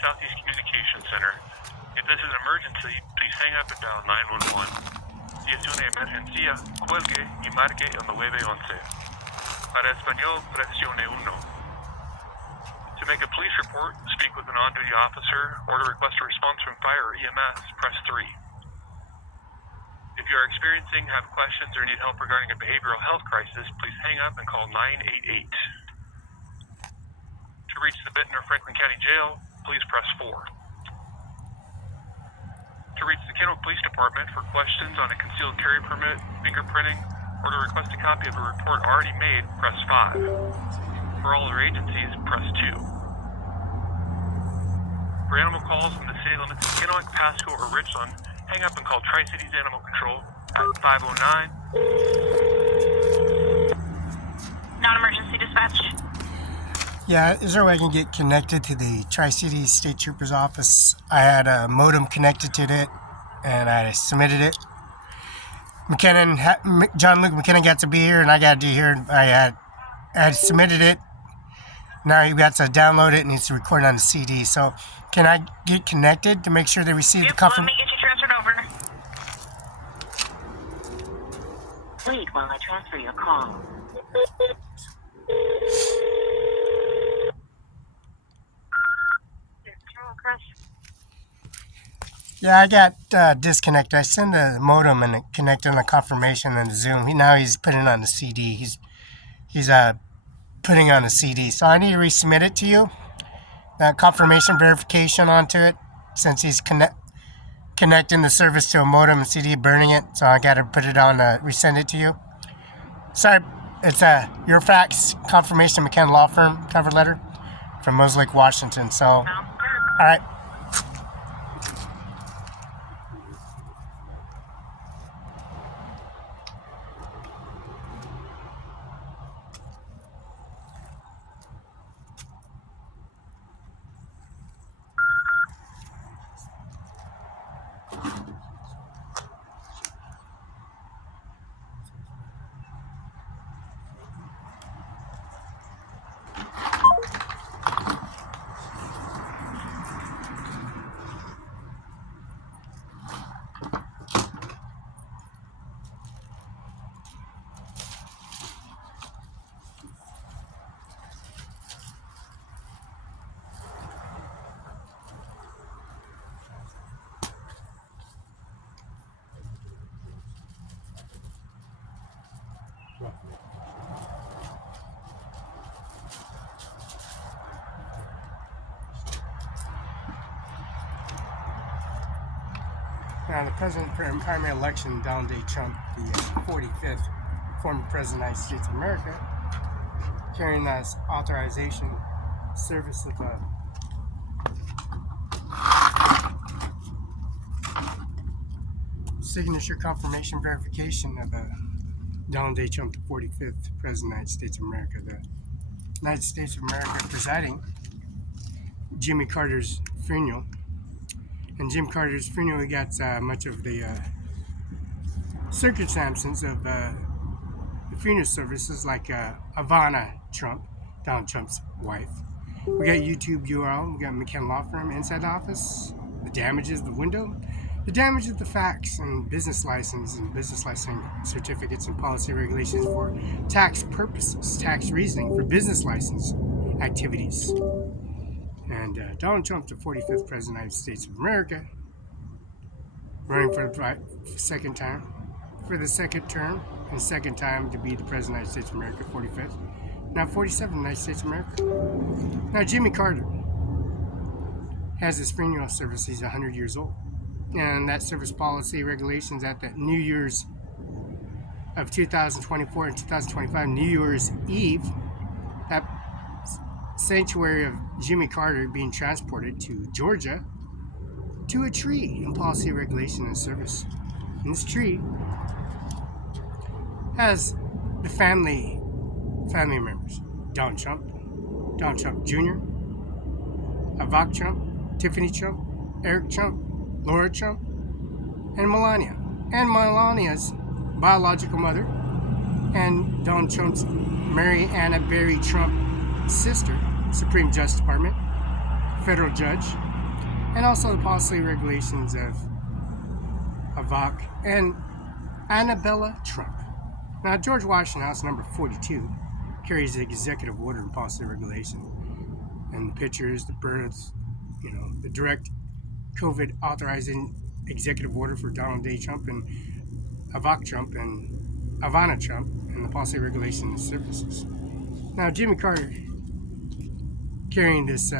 Southeast Communications Center. If this is an emergency, please hang up and dial 911. Si es una emergencia, cuelgue y marque el 911. Para español, presione 1. To make a police report, speak with an on-duty officer, or to request a response from fire or EMS, press 3. If you are experiencing, have questions, or need help regarding a behavioral health crisis, please hang up and call 988. To reach the Benton or Franklin County Jail, please press 4. To reach the Kennewick Police Department for questions on a concealed carry permit, fingerprinting, or to request a copy of a report already made, press 5. For all other agencies, press 2. For animal calls in the city limits of Kennewick, Pasco, or Richland, hang up and call Tri-Cities Animal Control at 509. Non-emergency dispatch. Yeah, is there a way I can get connected to the Tri-Cities State Trooper's office? I had a modem connected to it, and I submitted it. John Luke McKinnon got to be here, and I got to be here. I had submitted it. Now he got to download it and needs to record it on the CD. So can I get connected to make sure they receive the confirmation? Let me get you transferred over. Wait while I transfer your call. Yeah, I got disconnected. I sent the modem and it connected on the confirmation and the Zoom. Now he's putting it on the CD. He's putting it on the CD. So I need to resubmit it to you. That confirmation verification onto it, since he's connecting the service to a modem and CD, burning it. So I got to put it on, resend it to you. Sorry, it's your fax confirmation McKenna Law Firm cover letter from Moslake, Washington. So, all right. Now, the president primary election, Donald J. Trump, the 45th former president of the United States of America, carrying this authorization service of signature confirmation verification of Donald J. Trump, the 45th president of the United States of America. The United States of America presiding Jimmy Carter's funeral. And Jim Carter's funeral, we got much of the circumstances of the funeral services, like Ivanka Trump, Donald Trump's wife. We got YouTube URL, we got McKenna Law Firm inside the office, the damages, the window, the damage of the fax and business license and business licensing certificates and policy regulations for tax purposes, tax reasoning for business license activities. And Donald Trump, the 45th President of the United States of America, running for the second time, for the second term, and second time to be the President of the United States of America, 45th. Now 47th in the United States of America. Now Jimmy Carter has his funeral service. He's 100 years old. And that service policy regulations at the New Year's of 2024 and 2025, New Year's Eve, that sanctuary of Jimmy Carter being transported to Georgia to a tree in policy, regulation, and service. And this tree has the family members: Donald Trump Jr., Ivanka Trump, Tiffany Trump, Eric Trump, Laura Trump, and Melania. And Melania's biological mother, and Donald Trump's Mary Anna Berry Trump sister, Supreme Justice Department, federal judge, and also the policy regulations of Ivanka and Annabella Trump. Now, George Washington House number 42 carries the executive order and policy regulation, and the pictures, the births, the direct COVID authorizing executive order for Donald J. Trump and Ivanka Trump and Ivana Trump, and the policy regulation and services. Now, Jimmy Carter carrying this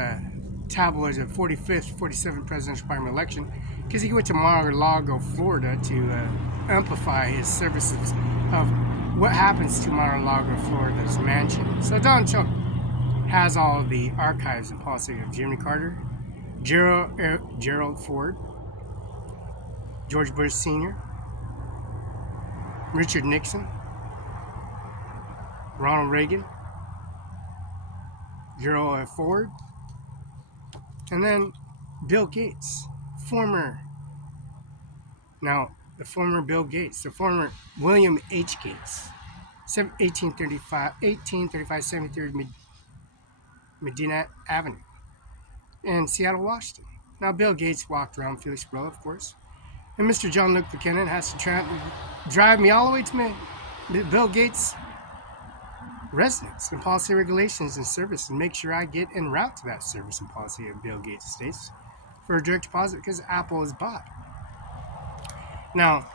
tabloid of 45th, 47th presidential primary election because he went to Mar-a-Lago, Florida to amplify his services of what happens to Mar-a-Lago, Florida's mansion. So Donald Trump has all the archives and policy of Jimmy Carter, Gerald Ford, George Bush Sr., Richard Nixon, Ronald Reagan, Gerald F. Ford, and then Bill Gates, the former Bill Gates, the former William H. Gates, 73rd Medina Avenue in Seattle, Washington. Now, Bill Gates walked around Felix, Barela, of course, and Mr. John Luke Buchanan has to drive me all the way to Bill Gates' residence and policy regulations and service and make sure I get en route to that service and policy of Bill Gates' estates for a direct deposit because Apple is bought. Now,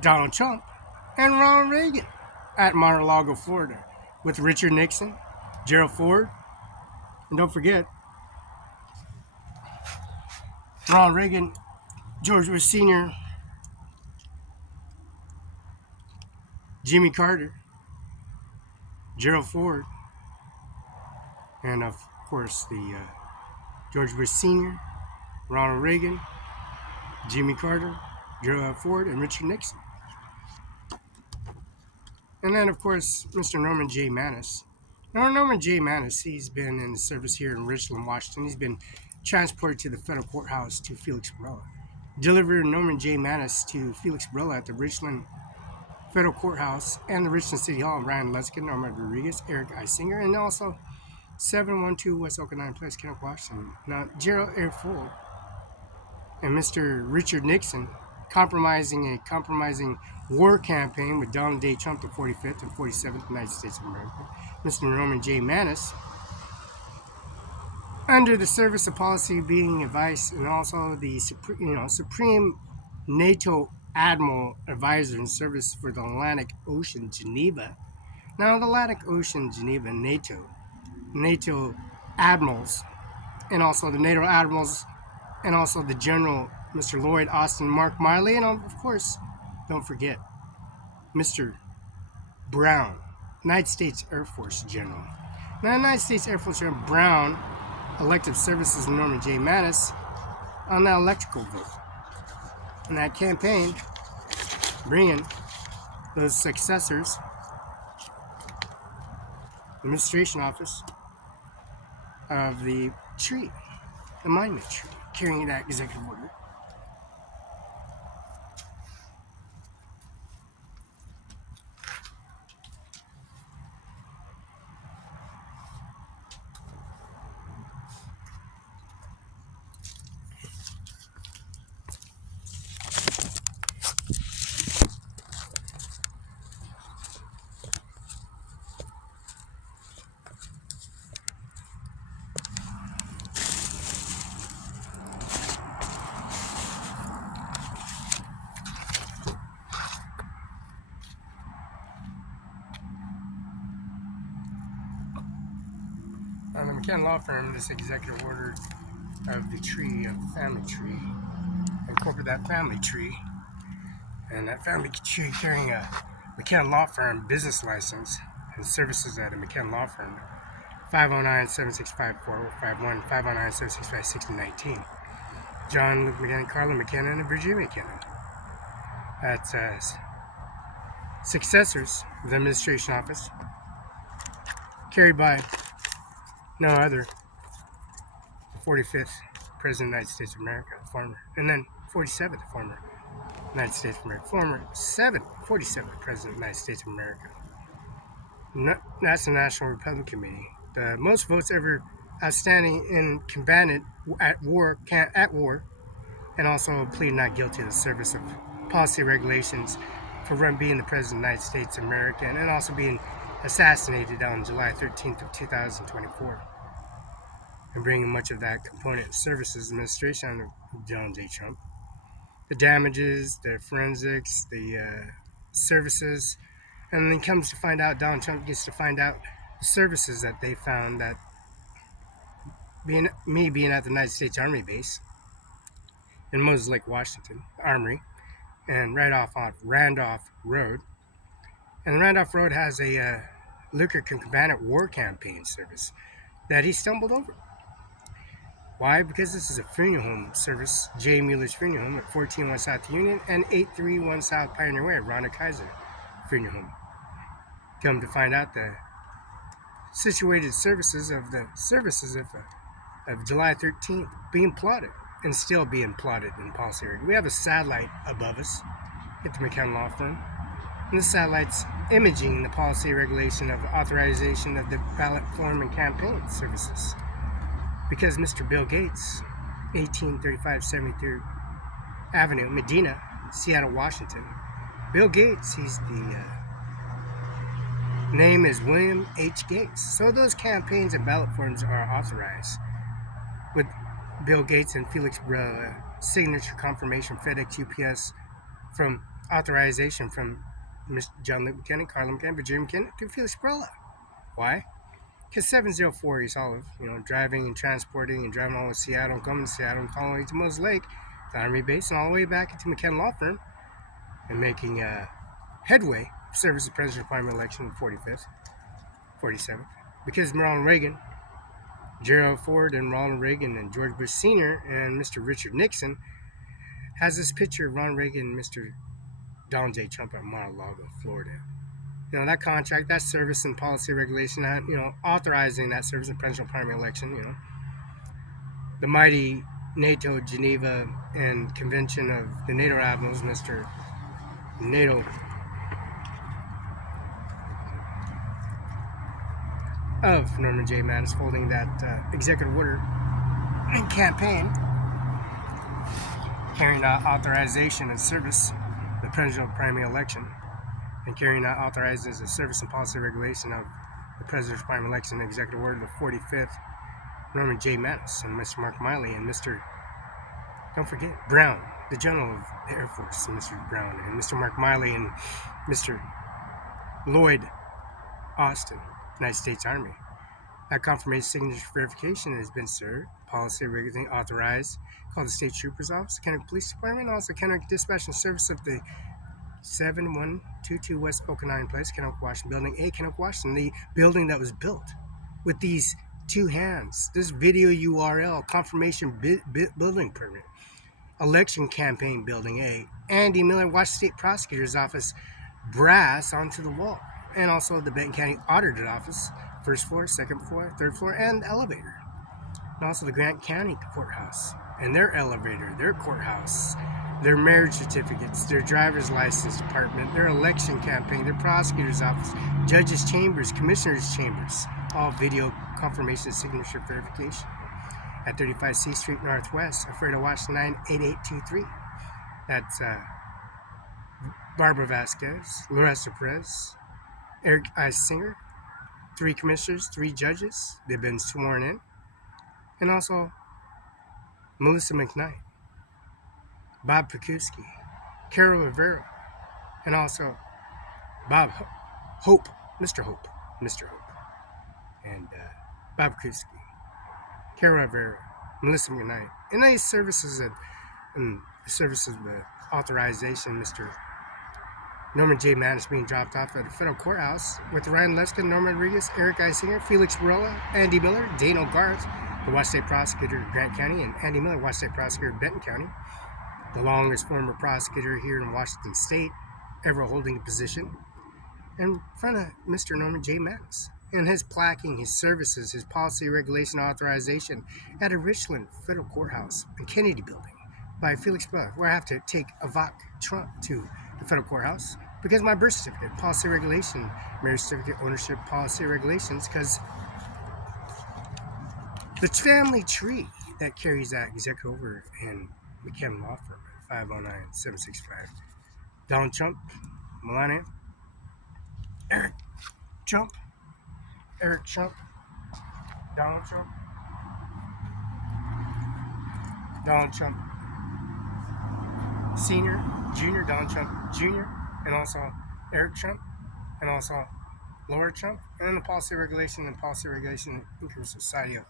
Donald Trump and Ronald Reagan at Mar-a-Lago, Florida, with Richard Nixon, Gerald Ford, and don't forget, Ronald Reagan, George Bush Sr., Jimmy Carter, Gerald Ford, and of course the George Bush Sr., Ronald Reagan, Jimmy Carter, Gerald Ford, and Richard Nixon. And then, of course, Mr. Norman J. Manus. Now, Norman J. Manus, he's been in the service here in Richland, Washington. He's been transported to the federal courthouse to Felix, Barela. Delivered Norman J. Manus to Felix, Barela at the Richland Federal Courthouse and the Richland City Hall. Ryan Luskin, Norman Rodriguez, Eric I. Singer, and also 712 West Oak 9 Place, Kenneth, Washington. Now, Gerald Air Ford and Mr. Richard Nixon compromising war campaign with Donald J. Trump, the 45th and 47th United States of America. Mr. Norman J. Manus, under the service of policy being advice, and also the Supreme NATO Admiral Advisor in service for the Atlantic Ocean, Geneva. Now, the Atlantic Ocean, Geneva, NATO admirals, and also the NATO admirals, and also the General, Mr. Lloyd Austin, Mark Miley, and of course, don't forget, Mr. Brown, United States Air Force General. Now, United States Air Force General Brown, elective services Norman J. Manus on that electrical vote. In that campaign, bringing those successors, administration office of the tree, the monument tree, carrying that executive order. On the McKenna Law Firm, this executive order of the tree, of the family tree, incorporate that family tree, and that family tree carrying a McKenna Law Firm business license and services at a McKenna Law Firm, 509-765-4051, 509-765-6019. John Luke McKenna, Carla McKenna, and Virginia McKenna. That's successors of the administration office, carried by no other, the 45th President of the United States of America, former, and then 47th former United States of America, former 47th President of the United States of America. That's the National Republican Committee. The most votes ever outstanding and combatant at war, and also pleaded not guilty to the service of policy regulations for being the President of the United States of America and also being assassinated on July 13th of 2024 and bringing much of that component services administration of Donald J. Trump. The damages, the forensics, the services, and then comes to find out, Donald Trump gets to find out the services that they found that being at the United States Army base in Moses Lake, Washington, Armory, and right off on Randolph Road. And Randolph Road has a liquor combatant war campaign service that he stumbled over. Why? Because this is a funeral home service, J. Mueller's Funeral Home at 141 South Union and 831 South Pioneer Way, Rhonda Kaiser Funeral Home. Come to find out the situated services of July 13th being plotted and still being plotted in policy. We have a satellite above us at the McKenna Law Firm. And the satellite's imaging the policy regulation of authorization of the ballot form and campaign services. Because Mr. Bill Gates, 1835 73rd Avenue, Medina, Seattle, Washington. Bill Gates, he's the name is William H. Gates. So those campaigns and ballot forms are authorized with Bill Gates and Felix Barela signature confirmation, FedEx, UPS, from authorization from Mr. John Luke McKinnon, Carla McKinnon, Virginia McKinnon to Felix Barela. Why? Because 704 East Olive, driving and transporting and driving all over Seattle, coming to Seattle and calling to Moses Lake, the Army base, and all the way back into McKenna Law Firm and making headway service the presidential primary election 45th, 47th. Because Ronald Reagan, Gerald Ford and Ronald Reagan and George Bush Sr. and Mr. Richard Nixon has this picture of Ronald Reagan and Mr. Donald J. Trump at Mar-a-Lago, Florida. That contract, that service and policy regulation, authorizing that service in presidential primary election, the mighty NATO Geneva and Convention of the NATO Admirals, Mr. NATO of Norman J. Mattis holding that executive order and campaign carrying out authorization and service the presidential primary election and carrying out authorizes the service and policy regulation of the presidential primary election executive order the 45th Norman J. Mattis and Mr. Mark Miley and Mr. don't forget Brown, the General of the Air Force, Mr. Brown and Mr. Mark Miley and Mr. Lloyd Austin, United States Army. That confirmation signature verification has been served, policy regulation authorized, called the State Trooper's Office, the Kennewick Police Department, also Kennewick Dispatch and Service of the 7122 West Okanagan Place, Kennewick, Washington, Building A, Kennewick, Washington, the building that was built with these two hands. This video URL, confirmation building permit, election campaign building A, Andy Miller, Washington State Prosecutor's Office, brass onto the wall, and also the Benton County Auditor's Office, first floor, second floor, third floor, and elevator. And also the Grant County Courthouse and their elevator, their courthouse, their marriage certificates, their driver's license department, their election campaign, their prosecutor's office, judges' chambers, commissioners' chambers, all video confirmation signature verification at 35 C Street Northwest, Alfredo, Washington, 98823. That's Barbara Vasquez, Larissa Perez, Eric I. Singer, 3 commissioners, 3 judges. They've been sworn in. And also Melissa McKnight, Bob Pekuski, Carol Rivera, and also Bob Hope, Mr. Hope, and Bob Pekuski, Carol Rivera, Melissa McKnight. And these services and the services of the authorization, Mr. Norman J. Mattis being dropped off at the federal courthouse with Ryan Leska, Norman Rodriguez, Eric I. Singer, Felix Barela, Andy Miller, Dano Garth, the Washington State Prosecutor of Grant County, and Andy Miller, Washington State Prosecutor of Benton County, the longest former prosecutor here in Washington State ever holding a position, in front of Mr. Norman J. Mattis, and his placking, his services, his policy regulation authorization at a Richland Federal Courthouse and Kennedy Building by Felix Barela, where I have to take Ivanka Trump to the federal courthouse because my birth certificate, policy regulation, marriage certificate, ownership, policy regulations, because The family tree that carries that executive over in McKenna Law Firm at 509-765. Donald Trump, Melania, Eric Trump, Eric Trump, Donald Trump, Donald Trump Senior, Junior, Donald Trump Jr., and also Eric Trump, and also Laura Trump, and then the Policy Regulation Income Society of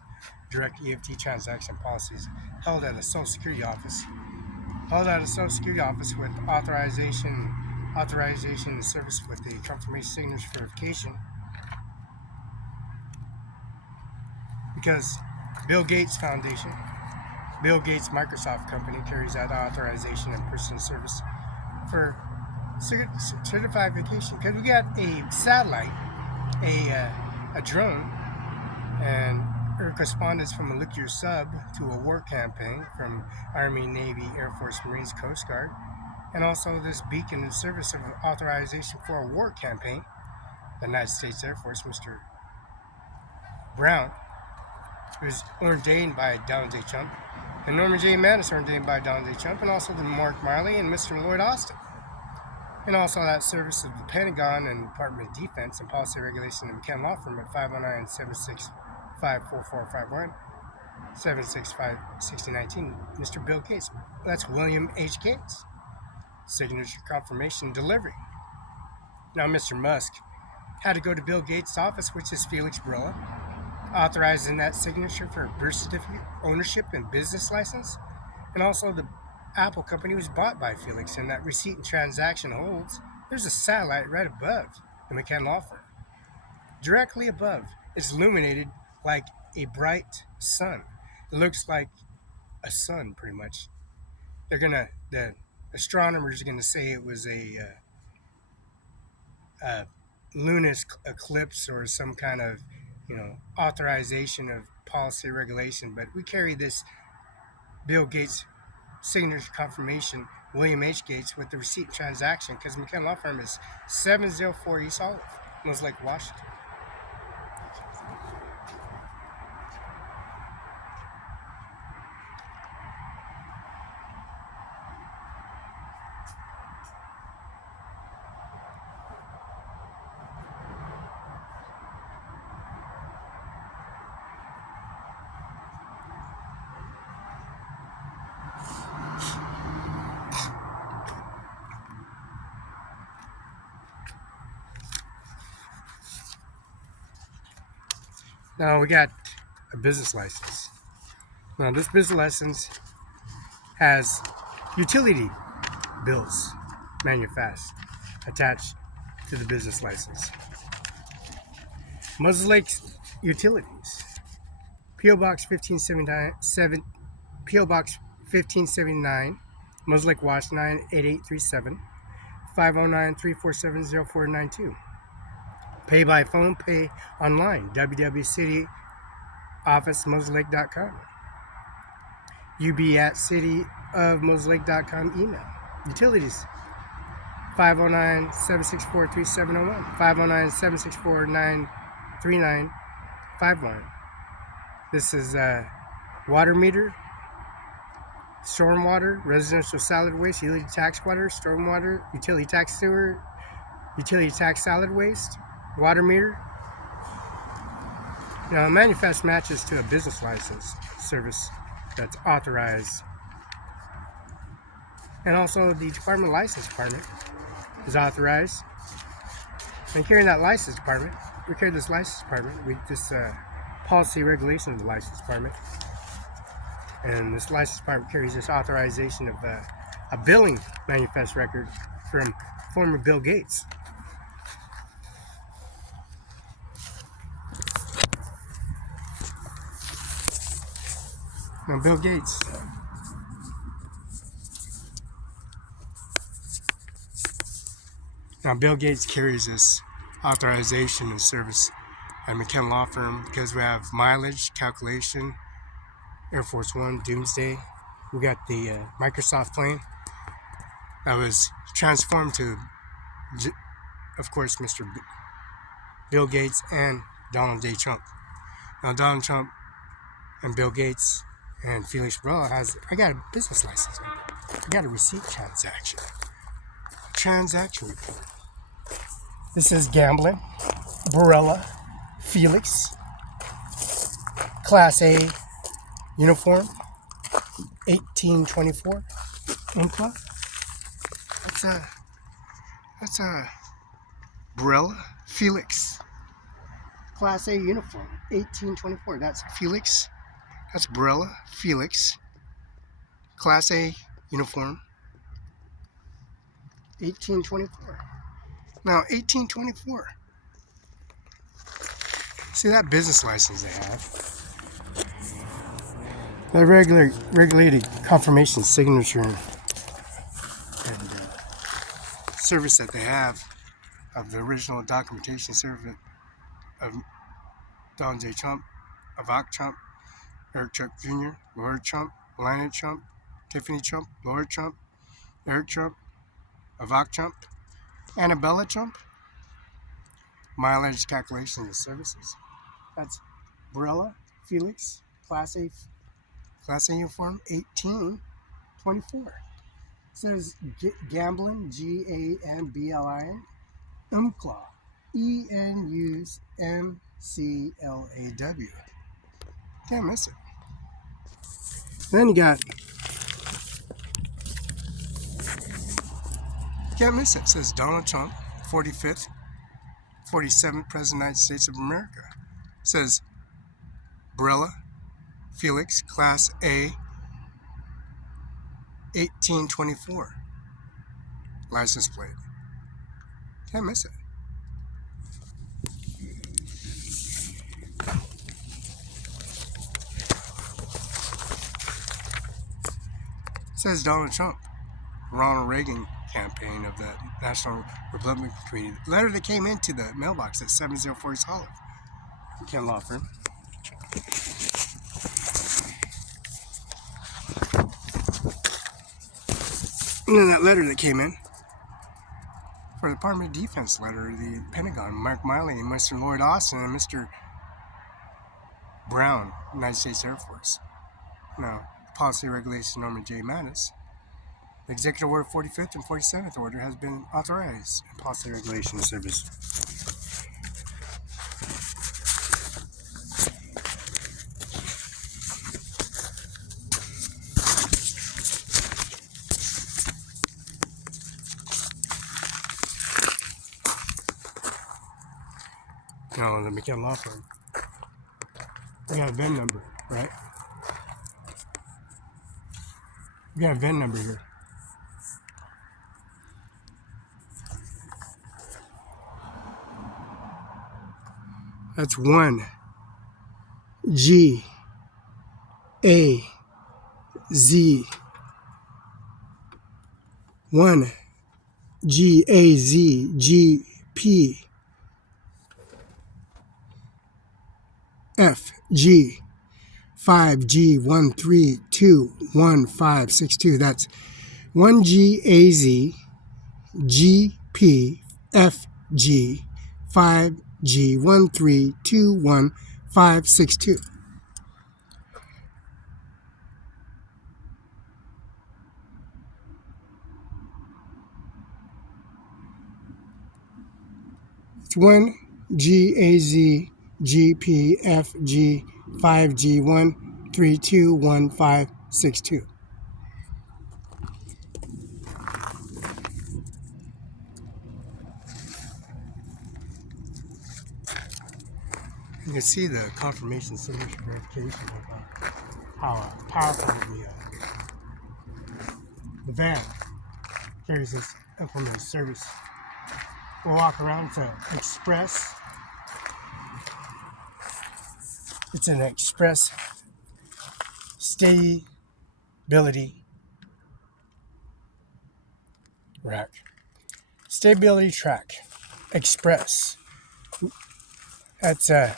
Direct EFT Transaction Policies held at a Social Security office. With authorization and service with the confirmation signature verification. Because Bill Gates Foundation, Bill Gates Microsoft Company carries out authorization and person service for certified vacation. Because we got a satellite, a drone, and correspondence from a nuclear sub to a war campaign from Army, Navy, Air Force, Marines, Coast Guard, and also this beacon in service of authorization for a war campaign. The United States Air Force, Mr. Brown, was ordained by Donald J. Trump, and Norman J. Mattis ordained by Donald J. Trump, and also the Mark Marley and Mr. Lloyd Austin. And also that service of the Pentagon and Department of Defense and Policy Regulation in McKenna Law Firm at 509-765-4451, 765-6019, Mr. Bill Gates. That's William H. Gates. Signature confirmation delivery. Now, Mr. Musk had to go to Bill Gates' office, which is Felix Barela, authorizing that signature for a birth certificate, ownership, and business license. And also the Apple company was bought by Felix, and that receipt and transaction holds. There's a satellite right above the McKenna Law Firm. Directly above, it's illuminated like a bright sun. It looks like a sun, pretty much. The astronomers are gonna say it was a lunar eclipse or some kind of, authorization of policy regulation. But we carry this Bill Gates signature confirmation, William H. Gates, with the receipt transaction, because McKenna Law Firm is 704 East Olive, Mills Lake, Washington. Now we got a business license. Now this business license has utility bills manifest attached to the business license. Moses Lake Utilities, P.O. Box 1579, Moses Lake, Washington 98837, 509-347-0492. Pay by phone, pay online, www.cityofficemosaislake.com. ub@cityofmosaislake.com email. Utilities, 509-764-3701, 509-764-93951. This is water meter, stormwater, residential solid waste, utility tax water, stormwater, utility tax sewer, utility tax solid waste, water meter. Now, manifest matches to a business license service that's authorized. And also the Department of License Department is authorized. And carrying that license department, we carry this license department with this policy regulation of the license department. And this license department carries this authorization of a billing manifest record from former Bill Gates. Now, Bill Gates. Now, Bill Gates carries this authorization and service at McKenna Law Firm because we have mileage calculation, Air Force One, Doomsday. We got the Microsoft plane that was transformed to, of course, Mr. Bill Gates and Donald J. Trump. Now, Donald Trump And Bill Gates and Felix Barela has, I got a business license. I got a receipt transaction. Transaction report. This is gambling. Barela, Felix, Class A uniform, 1824. Inkla. That's a Barela, Felix, Class A uniform, 1824. That's Felix. That's Barela, Felix, Class A uniform, 1824. Now, 1824. See that business license they have? That regulated confirmation signature and service that they have of the original documentation service of Donald J. Trump, Ivanka Trump, Eric Trump Jr., Lord Trump, Melania Trump, Tiffany Trump, Lord Trump, Eric Trump, Ivanka Trump, Annabella Trump, mileage calculation and services. That's Barela, Felix, Class A uniform, 1824. It says gambling, G-A-M-B-L-I-N, Umclaw, E-N-U-M-C-L-A-W. Can't miss it. Then you can't miss it. It says Donald Trump, 45th, 47th President of the United States of America. It says Barela, Felix, Class A, 1824. License plate. Can't miss it. It says Donald Trump, Ronald Reagan campaign of the National Republican Committee. The letter that came into the mailbox at 704 East Olive. Ken Law Firm. And then that letter that came in for the Department of Defense letter, the Pentagon, Mark Miley and Mr. Lloyd Austin and Mr. Brown, United States Air Force. Now, Policy Regulation Norman J. Mattis. The Executive Order 45th and 47th Order has been authorized in Policy Regulation Service. No, the McKen Law Firm. We got a VIN number, right? We got a VIN number here. That's 1 G A Z 1 G A Z G P F G 5 G 1321562. That's 1 G A Z G P F G 5 G 1321562. It's 1 G A Z G P F G 5 G 1321562. You can see the confirmation signature verification of how powerful the van carries this implement service. We'll walk around to Express. It's an Express stability rack. Stability track. Express. That's a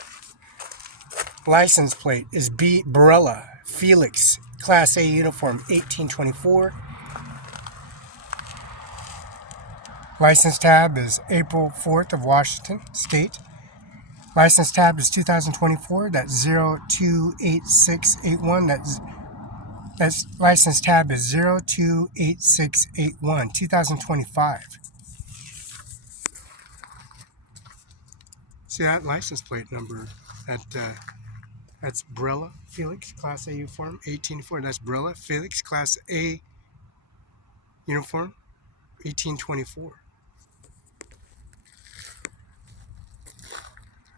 license plate is B Barela Felix Class A uniform 1824. License tab is April 4th of Washington State. License tab is 2024. That's 028681. That's license tab is 028681, 2025. See that license plate number? That's Barela, Felix, Class A uniform, 1824. That's Barela, Felix, Class A uniform, 1824.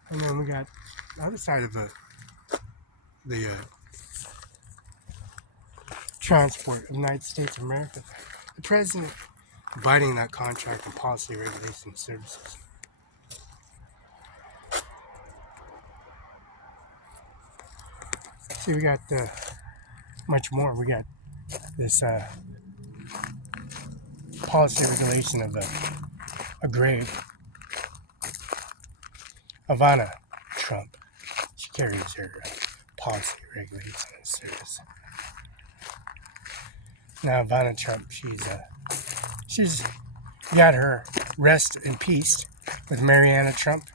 And then we got the other side of the transport of the United States of America. The President abiding that contract and policy, regulations, and services. See, we got much more. We got this policy regulation of a grave. Ivanka Trump. She carries her policy, regulation, and service. Now, Ivanka Trump, she's got her rest in peace with Mariana Trump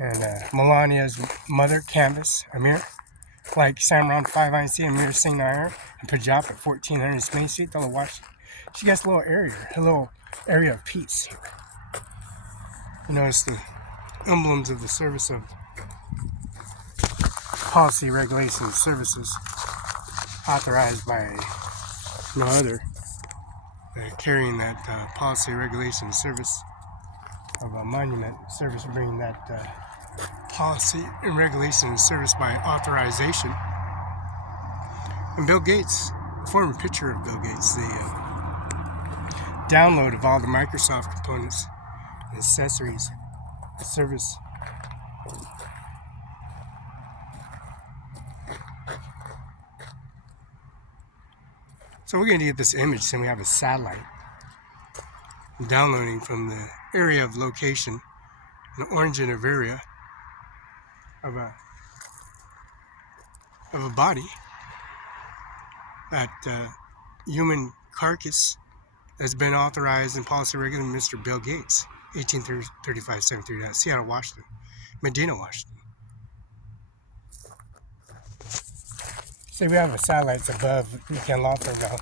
and Melania's mother, Canvas, Ajmer, like OWNERCIMARON5INC, Ajmer Singh and Punjab at 1400 Main Street, Othello, Washington. She gets a little area of peace here. You notice the emblems of the service of policy, regulations, services authorized by no other carrying that policy, regulation, service of a monument service, bringing that policy and regulation and service by authorization. And Bill Gates, former picture of Bill Gates, the download of all the Microsoft components, accessories, service. So we're going to get this image, and we have a satellite downloading from the area of location, an origin of area of a body, that human carcass has been authorized in policy regulating Mr. Bill Gates, 1835-73, Seattle, Washington, Medina, Washington. See, we have a satellites above McKen Law Firm now,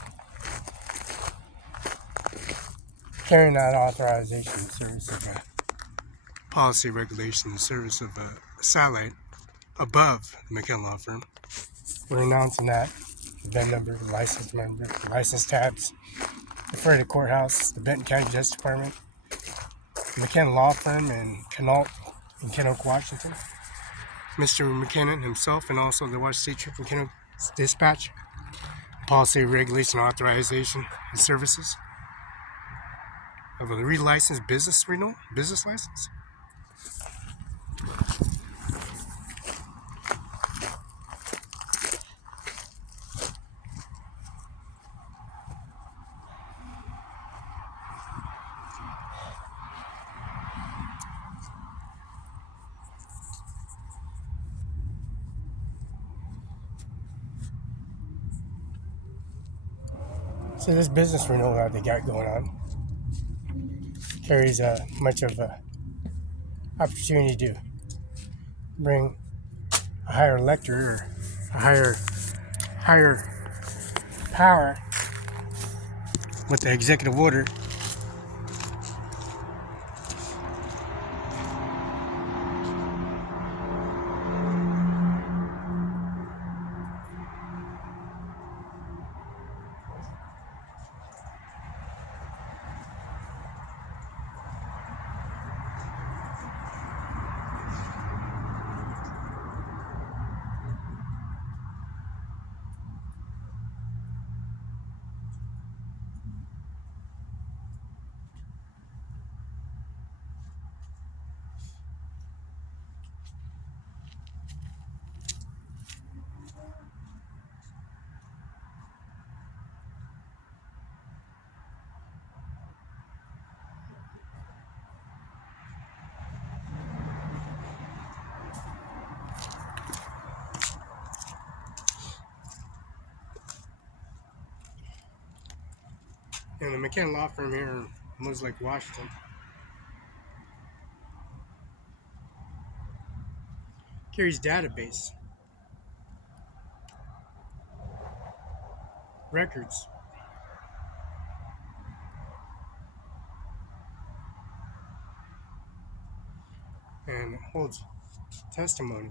carrying out authorization and service of policy, regulation, and service of a satellite above the McKen Law Firm. We're announcing that. The VIN number, the license number, the license tabs, the Florida Courthouse, the Benton County Justice Department, the McKen Law Firm in Connaught, in Kennewick, Washington. Mr. McKinnon himself, and also the Washington State Trooper Kennewick Dispatch, policy, regulation, authorization, and services of a relicensed business renewal, business license. So this business renewal that they got going on carries much of a opportunity to bring a higher elector or a higher power with the executive order. And the McKen Law Firm here in Washington. carries database, records, and holds testimony.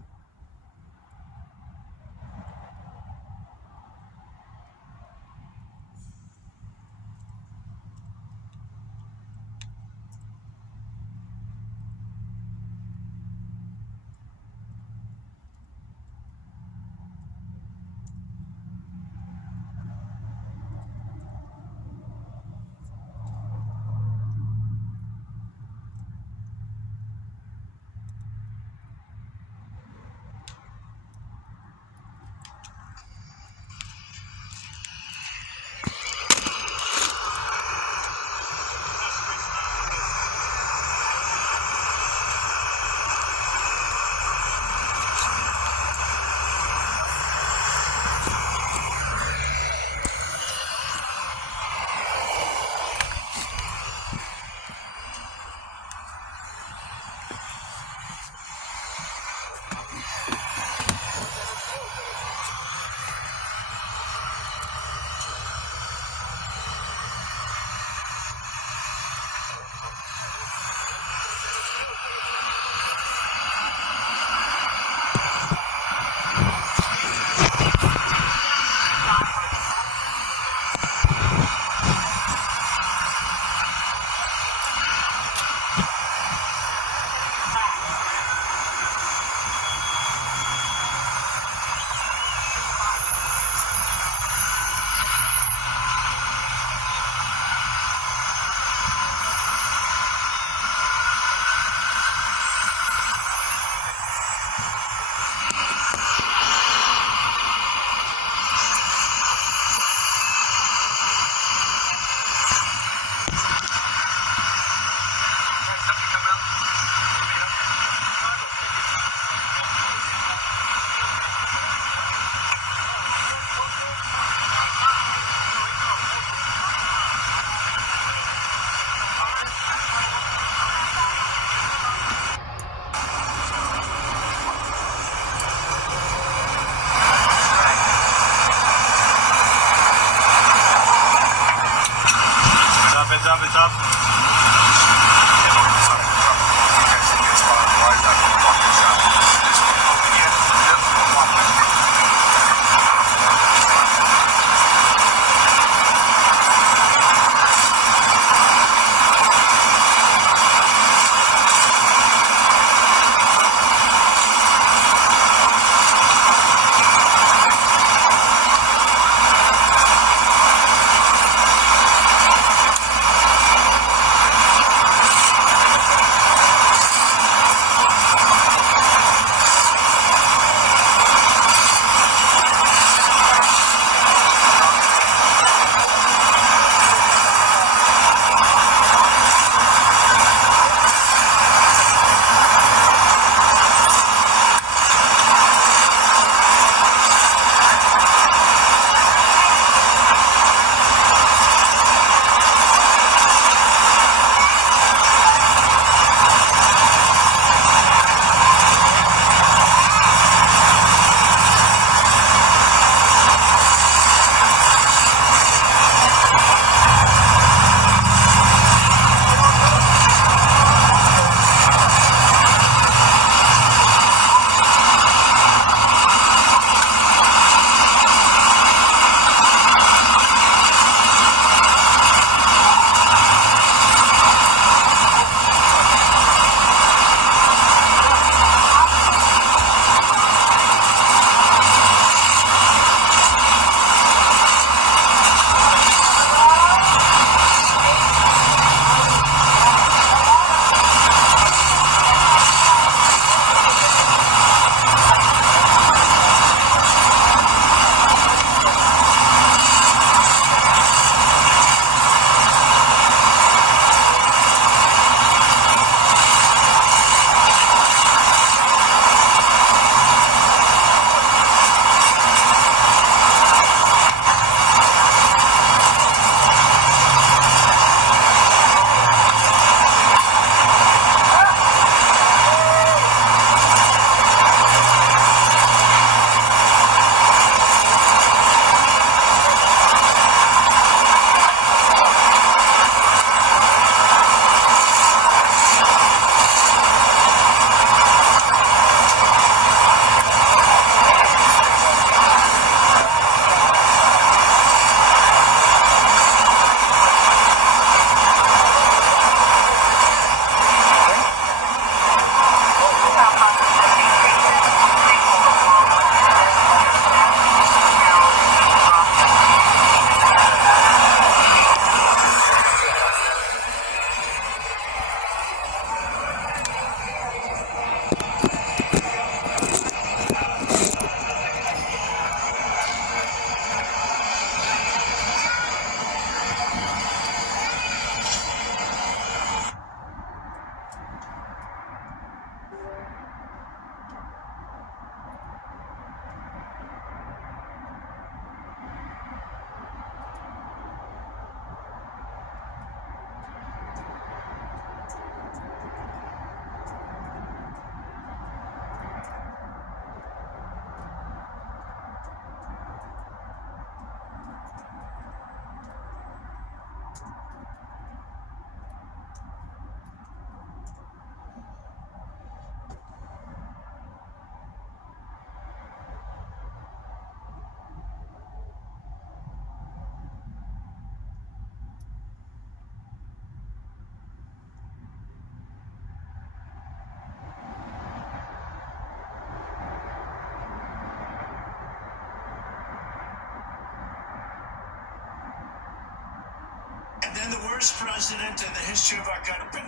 worst president in the history of our country.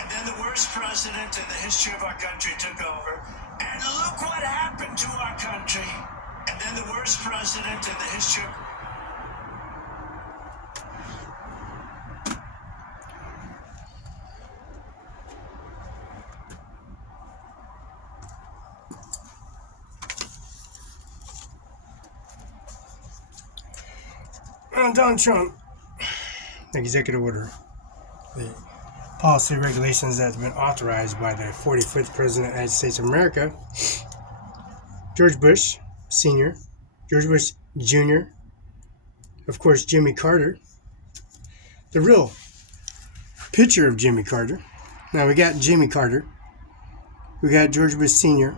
And then the worst president in the history of our country took over. And look what happened to our country. And then the worst president in the history of... Donald Trump, executive order, the policy regulations that have been authorized by the 45th President of the United States of America, George Bush Sr., George Bush Jr., of course, Jimmy Carter, the real picture of Jimmy Carter. Now, we got Jimmy Carter, we got George Bush Sr.,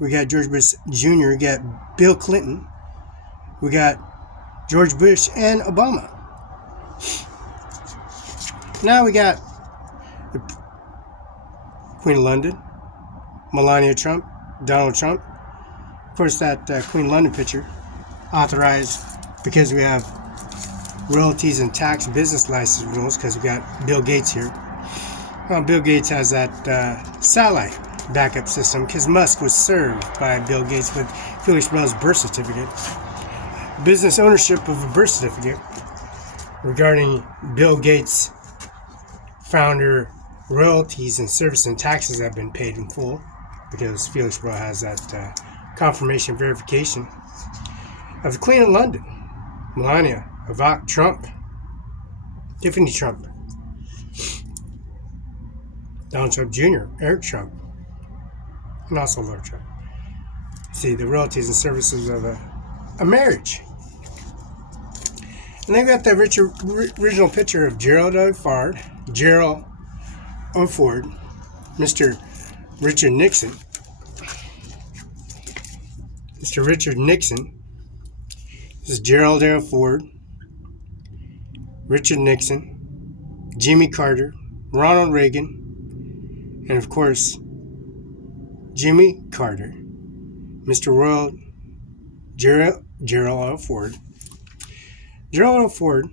we got George Bush Jr., we got Bill Clinton, we got George Bush and Obama. Now we got the Queen of London, Melania Trump, Donald Trump. Of course, that Queen London picture authorized because we have royalties and tax business license rules because we got Bill Gates here. Well, Bill Gates has that satellite backup system because Musk was served by Bill Gates with Felix birth certificate. Business ownership of a birth certificate regarding Bill Gates founder royalties and service and taxes have been paid in full because Felix has that confirmation verification of the Queen of London, Melania, Ivanka Trump, Tiffany Trump, Donald Trump Jr., Eric Trump, and also Lord Trump. See the royalties and services of a marriage. And then we got the original picture of Gerald O. Ford, Mr. Richard Nixon. Mr. Richard Nixon. This is Gerald O. Ford, Richard Nixon, Jimmy Carter, Ronald Reagan, and of course, Jimmy Carter, Mr. Royal Gerald O. Ford. Gerald O. Ford,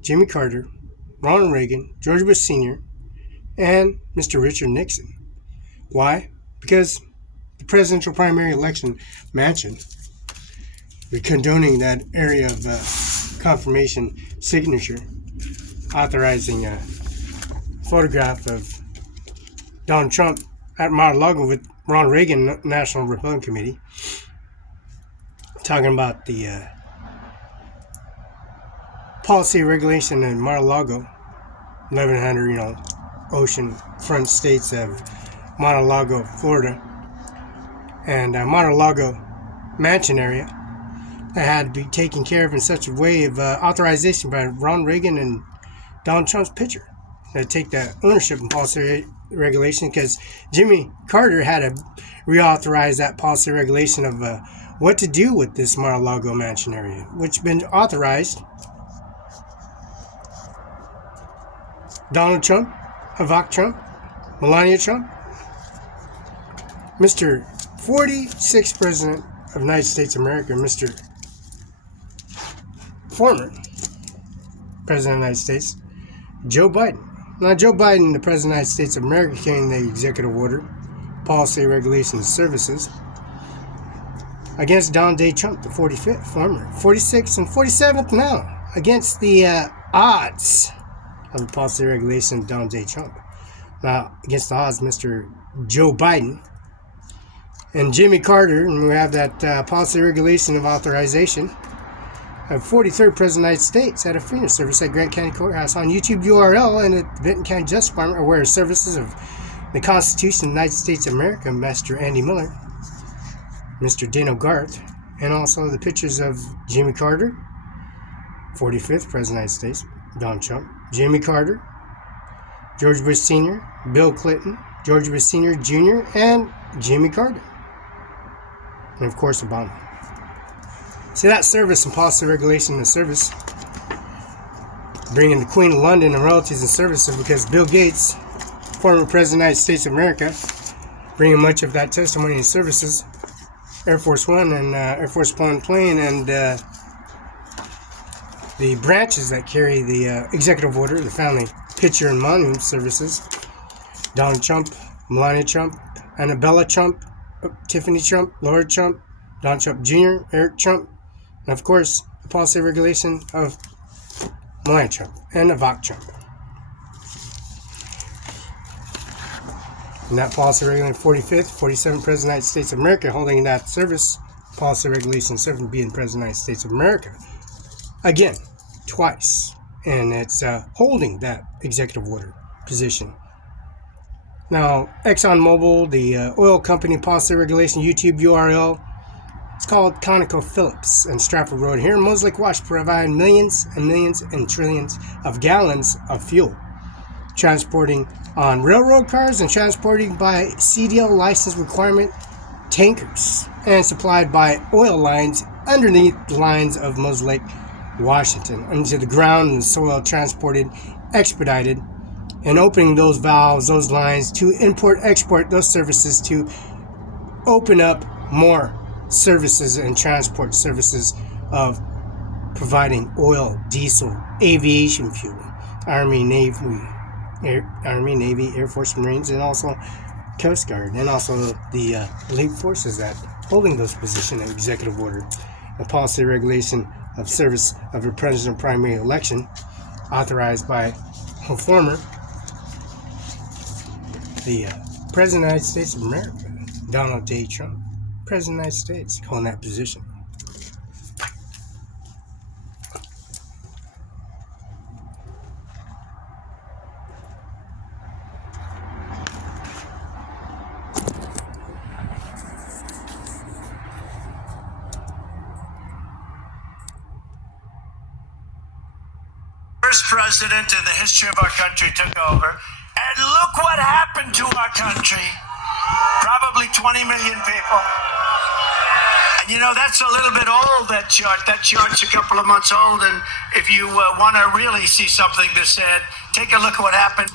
Jimmy Carter, Ronald Reagan, George Bush Sr., and Mr. Richard Nixon. Why? Because the presidential primary election mansion, we're condoning that area of confirmation signature, authorizing a photograph of Donald Trump at Mar-a-Lago with Ronald Reagan, National Republican Committee, talking about the policy regulation in Mar-a-Lago, 1,100, ocean front states of Mar-a-Lago, Florida, and Mar-a-Lago mansion area that had to be taken care of in such a way of authorization by Ronald Reagan and Donald Trump's picture. To take the ownership and policy regulation because Jimmy Carter had to reauthorize that policy regulation of what to do with this Mar-a-Lago mansion area, which has been authorized. Donald Trump, Ivanka Trump, Melania Trump, Mr. 46th President of the United States of America, Mr. former President of the United States, Joe Biden. Now, Joe Biden, the President of the United States of America, came the executive order, policy, regulations, services against Donald J. Trump, the 45th, former 46th and 47th now, against the odds of the policy regulation of Donald J. Trump. Now, against the odds, Mr. Joe Biden and Jimmy Carter, and we have that policy regulation of authorization of 43rd President of the United States at a funeral service at Grant County Courthouse on YouTube URL and at Benton County Justice Department are where services of the Constitution of the United States of America, Master Andy Miller, Mr. Dano Garth, and also the pictures of Jimmy Carter, 45th President of the United States, Donald Trump, Jimmy Carter, George Bush Sr., Bill Clinton, George Bush Sr., Jr., and Jimmy Carter. And of course, Obama. See, that service and policy regulation and service, bringing the Queen of London and royalties and services because Bill Gates, former President of the United States of America, bringing much of that testimony and services, Air Force One and Air Force One plane and The branches that carry the executive order, the family picture and monument services: Donald Trump, Melania Trump, Annabella Trump, Tiffany Trump, Laura Trump, Donald Trump Jr., Eric Trump, and of course, the policy regulation of Melania Trump and Ivanka Trump. And that policy regulation 45th, 47th President of the United States of America, holding that service, policy regulation 7 being President of the United States of America. Again, twice. And it's holding that executive order position. Now, ExxonMobil, the oil company policy regulation YouTube URL, it's called ConocoPhillips and Stratford Road here in Mosaic, Wash, provide millions and millions and trillions of gallons of fuel, transporting on railroad cars and transporting by CDL license requirement tankers, and supplied by oil lines underneath the lines of Mosaic, Washington, into the ground and the soil, transported, expedited, and opening those valves, those lines to import, export those services to open up more services and transport services of providing oil, diesel, aviation fuel, Army, Navy, Air Force, Marines, and also Coast Guard, and also the elite forces that holding those positions of executive order, the policy regulation of service of a president primary election authorized by a former the President of the United States of America, Donald J. Trump, President of the United States, holding that position. First president in the history of our country took over, and look what happened to our country. Probably 20 million people. And you know, that's a little bit old, that chart. That chart's a couple of months old, and if you want to really see something that's said, take a look at what happened.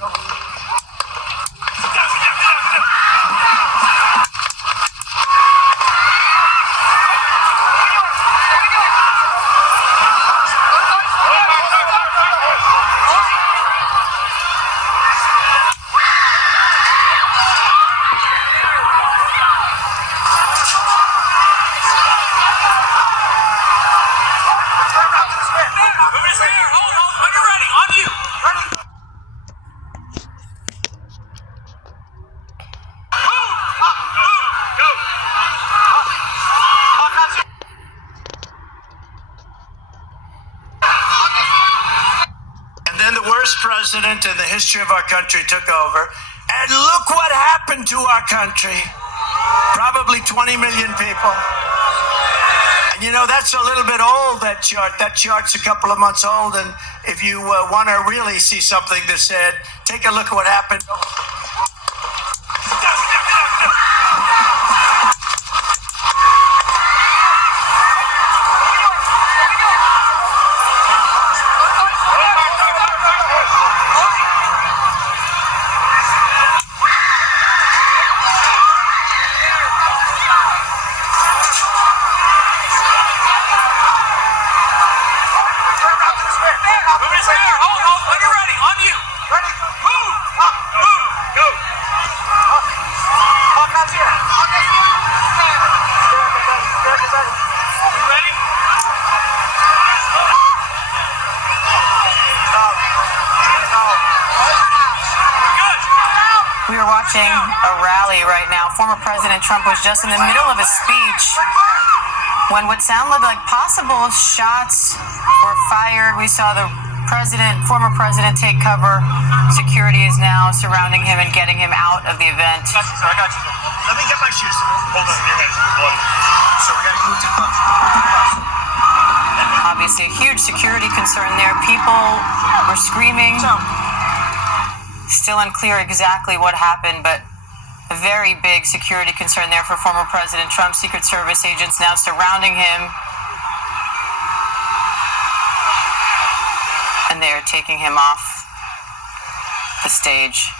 President in the history of our country took over, and look what happened to our country. Probably 20 million people. And you know, that's a little bit old, that chart. That chart's a couple of months old, and if you want to really see something that's said, take a look at what happened. A rally right now. Former President Trump was just in the middle of a speech when what sounded like possible shots were fired. We saw the former president take cover. Security is now surrounding him and getting him out of the event. I got you. Let me get my shoes. Hold on, your guys. So we gotta move to the bus. Obviously a huge security concern there. People were screaming. Still unclear exactly what happened, but a very big security concern there for former President Trump. Secret Service agents now surrounding him, and they are taking him off the stage.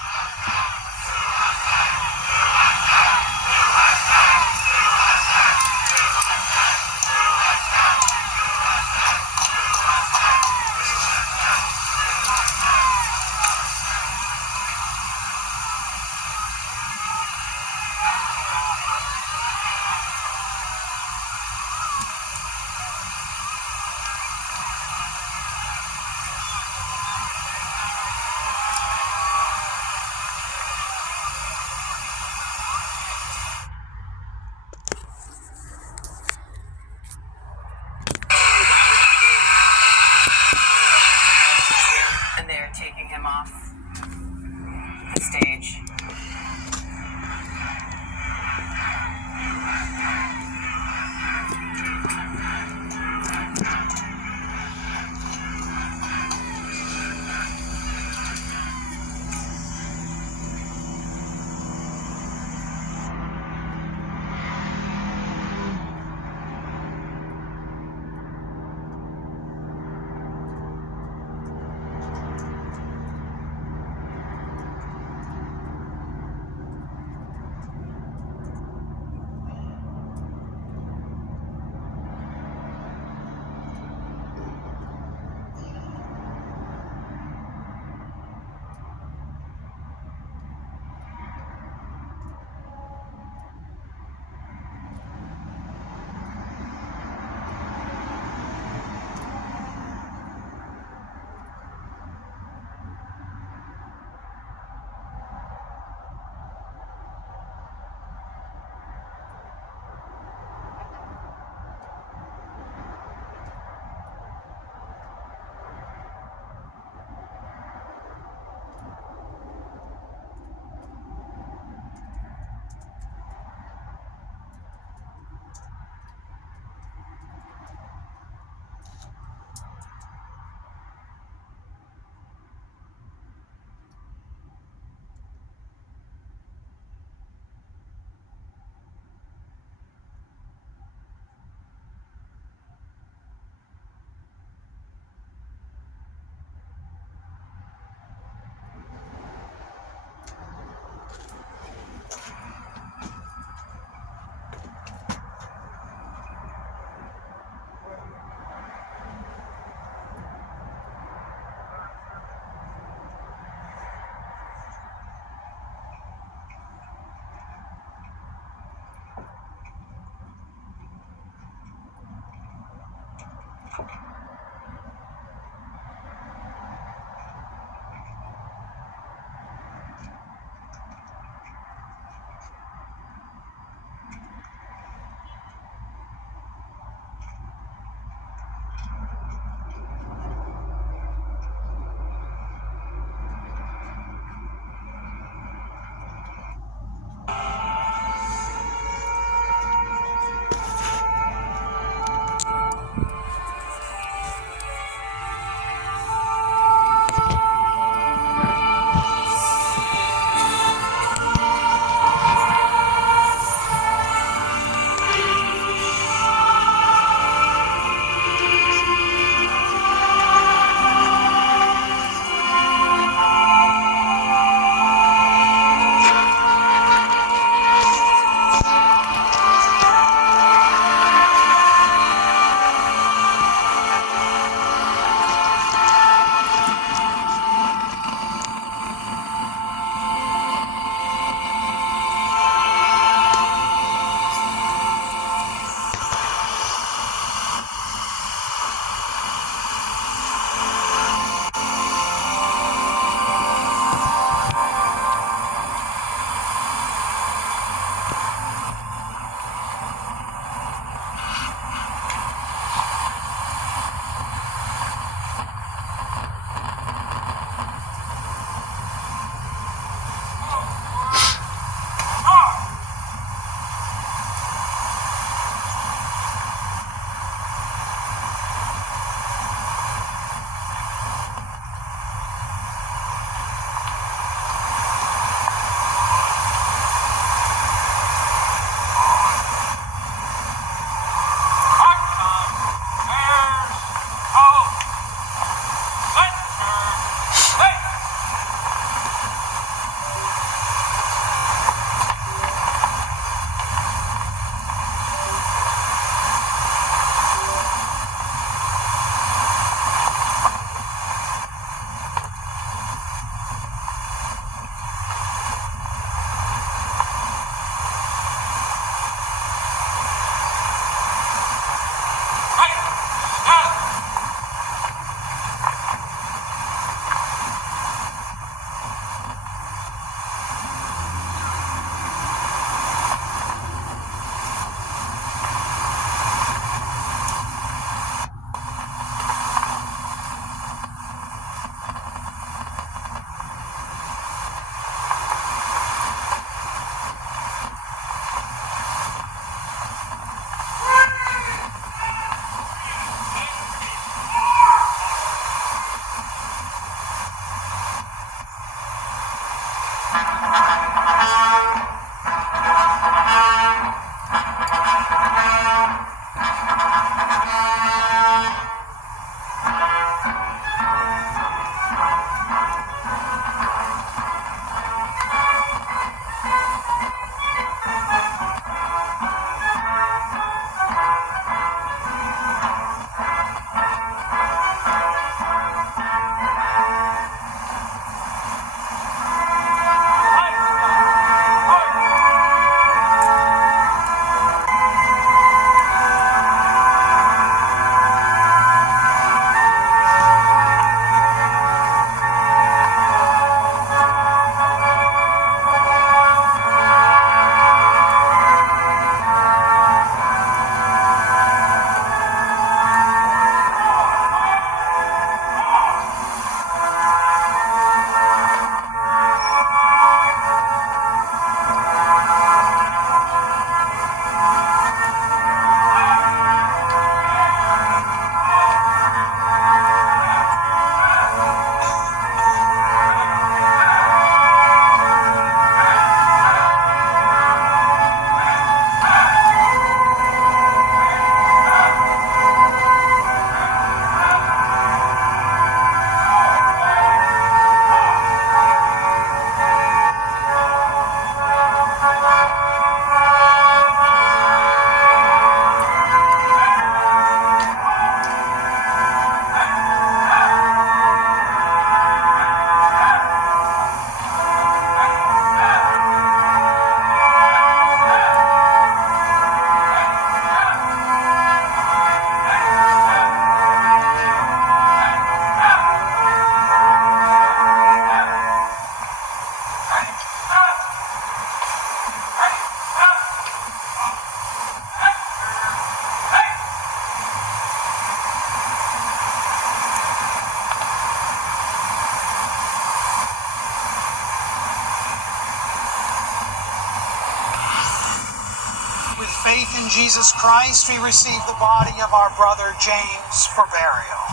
faith in Jesus Christ, we receive the body of our brother James for burial.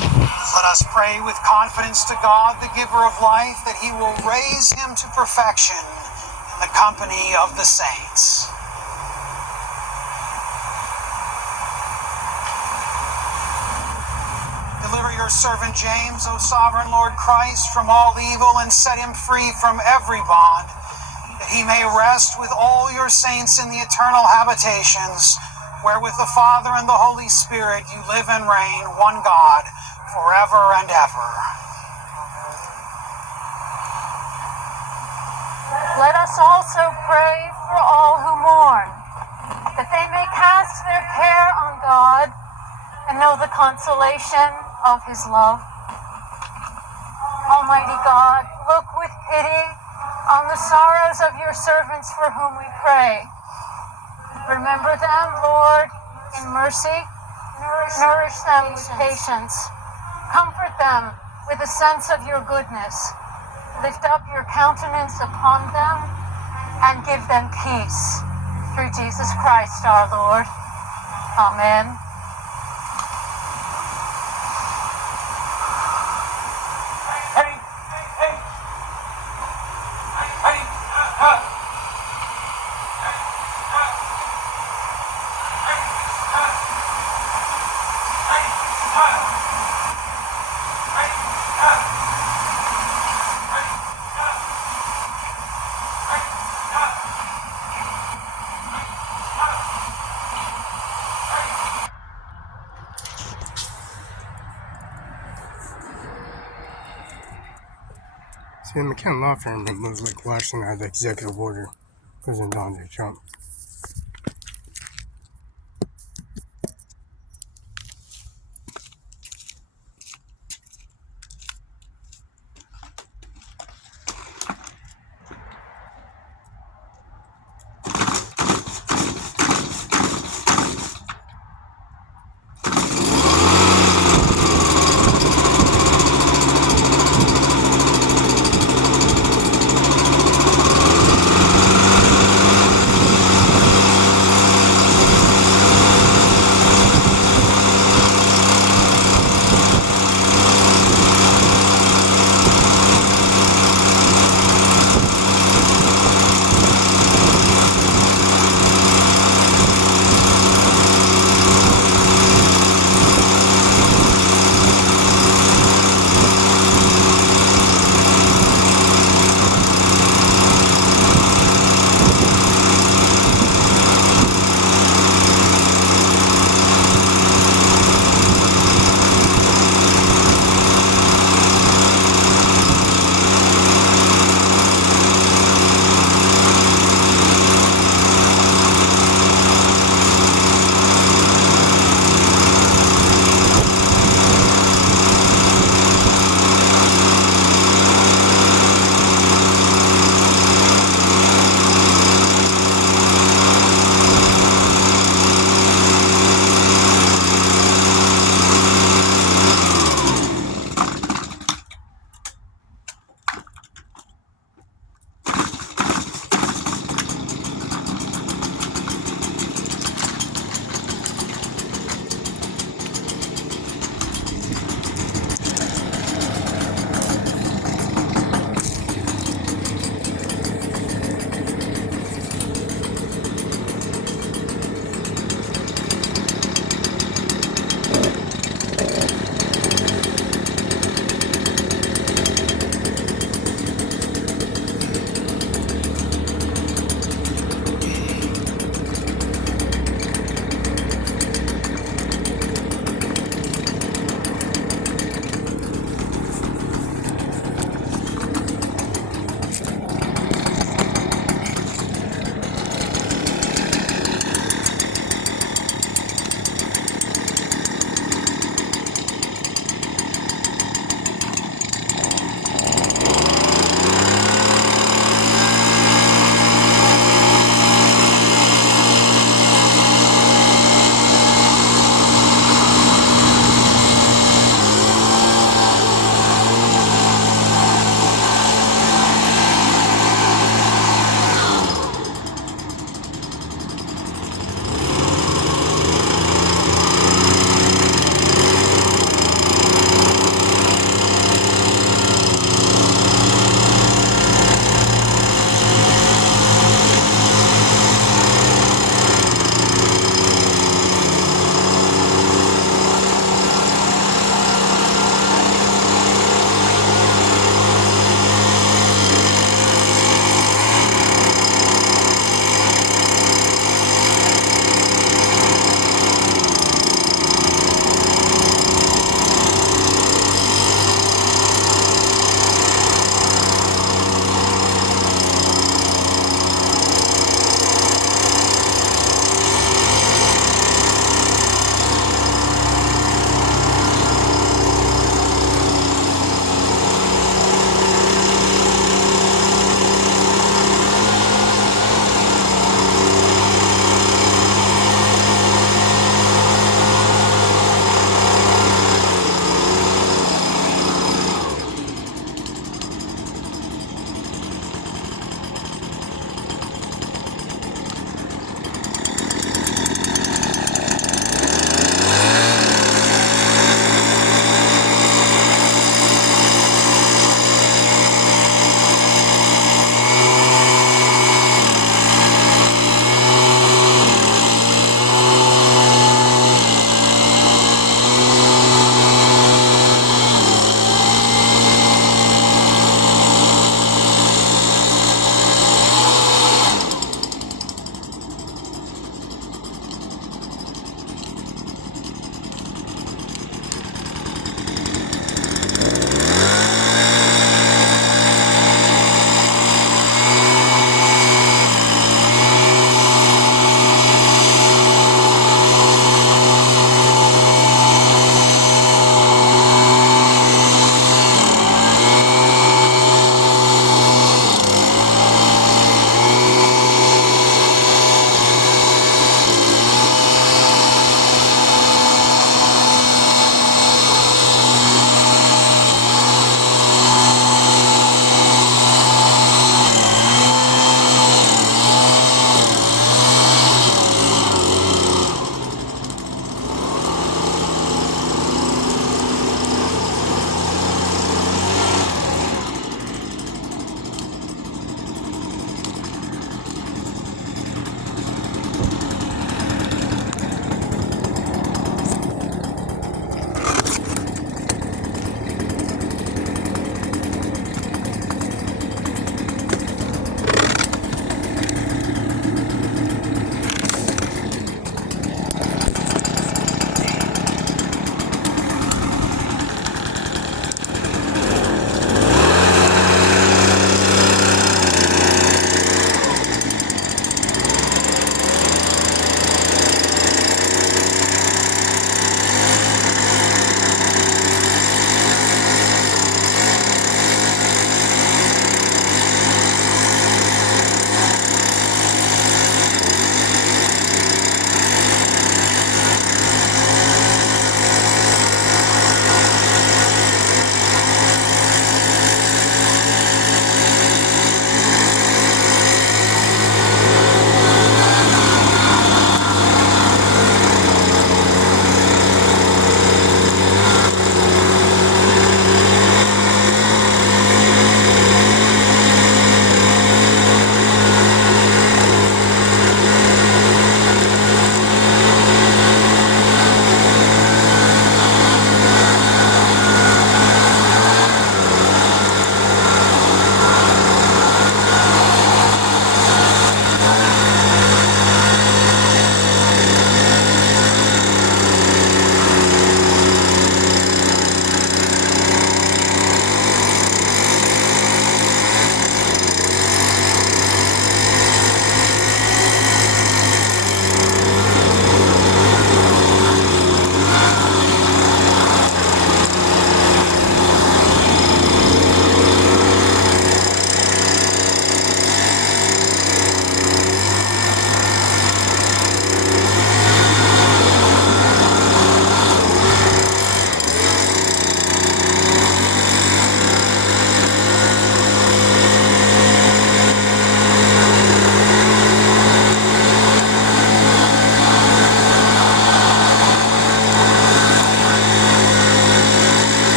Let us pray with confidence to God, the giver of life, that he will raise him to perfection in the company of the saints. Deliver your servant James, O sovereign Lord Christ, from all evil and set him free from every bond, that he may rest with all your saints in the eternal habitations, where with the Father and the Holy Spirit you live and reign, one God, forever and ever. Let us also pray for all who mourn, that they may cast their care on God and know the consolation of his love. Almighty God, look with pity on the sorrows of your servants for whom we pray. Remember them, Lord, in mercy. Nourish them with patience. Comfort them with a sense of your goodness. Lift up your countenance upon them and give them peace. Through Jesus Christ our Lord. Amen. See, the McKenna law firm was like Washington had the executive order President Donald Trump.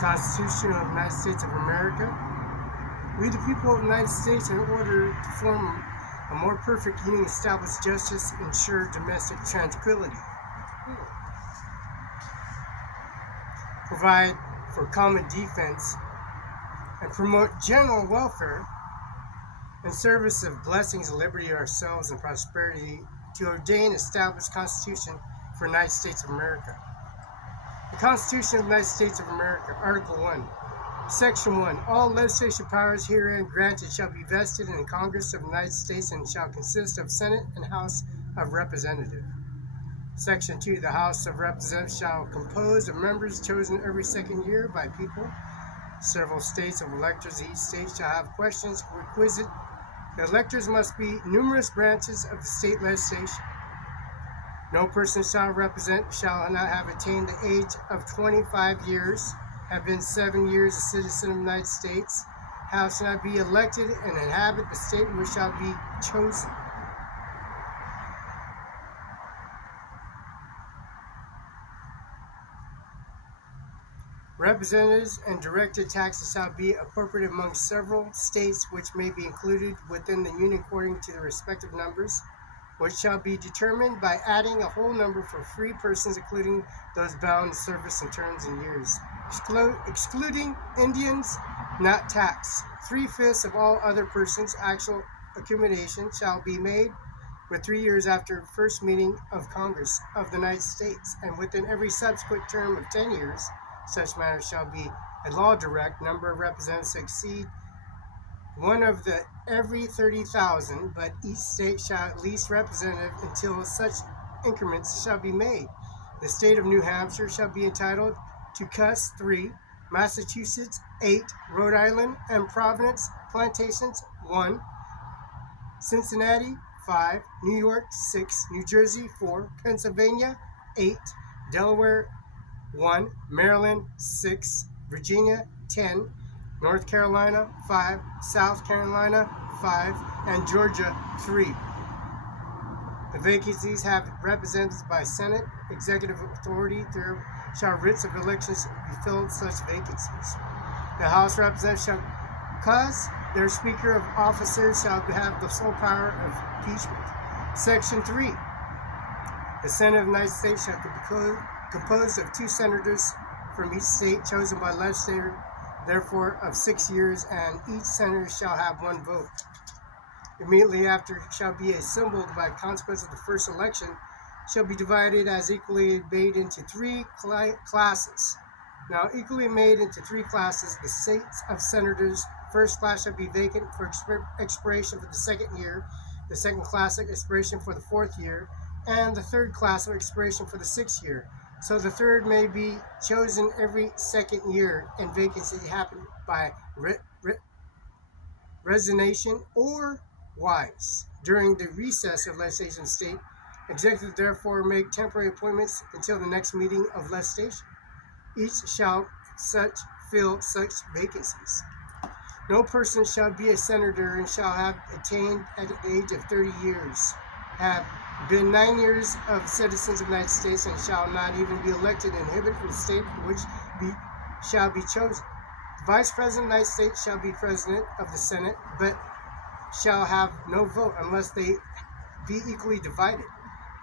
Constitution of the United States of America. We, the people of the United States, in order to form a more perfect union, establish justice, ensure domestic tranquility, provide for common defense, and promote general welfare in service of blessings and liberty ourselves and prosperity, to ordain and establish Constitution for the United States of America. The Constitution of the United States of America, Article 1, Section 1. All legislative powers herein granted shall be vested in the Congress of the United States and shall consist of Senate and House of Representatives. Section 2. The House of Representatives shall compose of members chosen every second year by people. Several states of electors. Each state shall have questions requisite. The electors must be numerous branches of the state legislation. No person shall not have attained the age of 25 years, have been 7 years a citizen of the United States, shall not be elected and inhabit the state which shall be chosen. Representatives and directed taxes shall be appropriated among several states which may be included within the Union according to their respective numbers, which shall be determined by adding a whole number for free persons, including those bound to service in terms and years, excluding Indians not taxed. 3/5 of all other persons' actual accumulation shall be made with 3 years after the first meeting of Congress of the United States, and within every subsequent term of 10 years, such matters shall be a law direct. Number of representatives to exceed one of the every 30,000, but each state shall at least representative until such increments shall be made. The state of New Hampshire shall be entitled to cuss 3, Massachusetts 8, Rhode Island and Providence plantations 1, Cincinnati 5, New York 6, New Jersey 4, Pennsylvania 8, Delaware 1, Maryland 6, Virginia 10, North Carolina 5, South Carolina 5, and Georgia 3. The vacancies have representatives by Senate, executive authority. There shall writs of elections be filled such vacancies. The House representatives shall cause their speaker of officers shall have the sole power of impeachment. Section 3. The Senate of the United States shall be composed of 2 senators from each state chosen by legislature, therefore of 6 years, and each senator shall have 1 vote. Immediately after shall be assembled by consequence of the first election, shall be divided as equally made into 3 classes. Now equally made into 3 classes, the seats of senators, first class shall be vacant for expiration for the 2nd year, the second class of expiration for the 4th year, and the third class of expiration for the 6th year. So the third may be chosen every 2nd year, and vacancy happen by resignation or wives. During the recess of legislation state, executive therefore make temporary appointments until the next meeting of legislation. Each shall fill such vacancies. No person shall be a senator and shall have attained at the age of 30 years, have been 9 years of citizens of the United States, and shall not even be elected and inhabited in the state which shall be chosen. The Vice President of the United States shall be President of the Senate, but shall have no vote unless they be equally divided.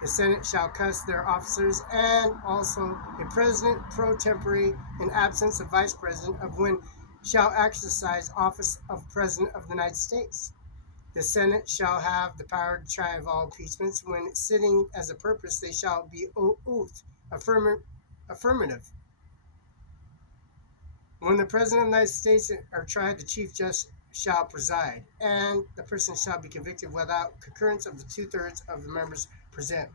The Senate shall cuss their officers, and also a President pro tempore in absence of Vice President of when shall exercise office of President of the United States. The Senate shall have the power to try of all impeachments. When sitting as a purpose, they shall be oath affirmative. When the President of the United States are tried, the Chief Justice shall preside, and the person shall be convicted without concurrence of the 2/3 of the members present.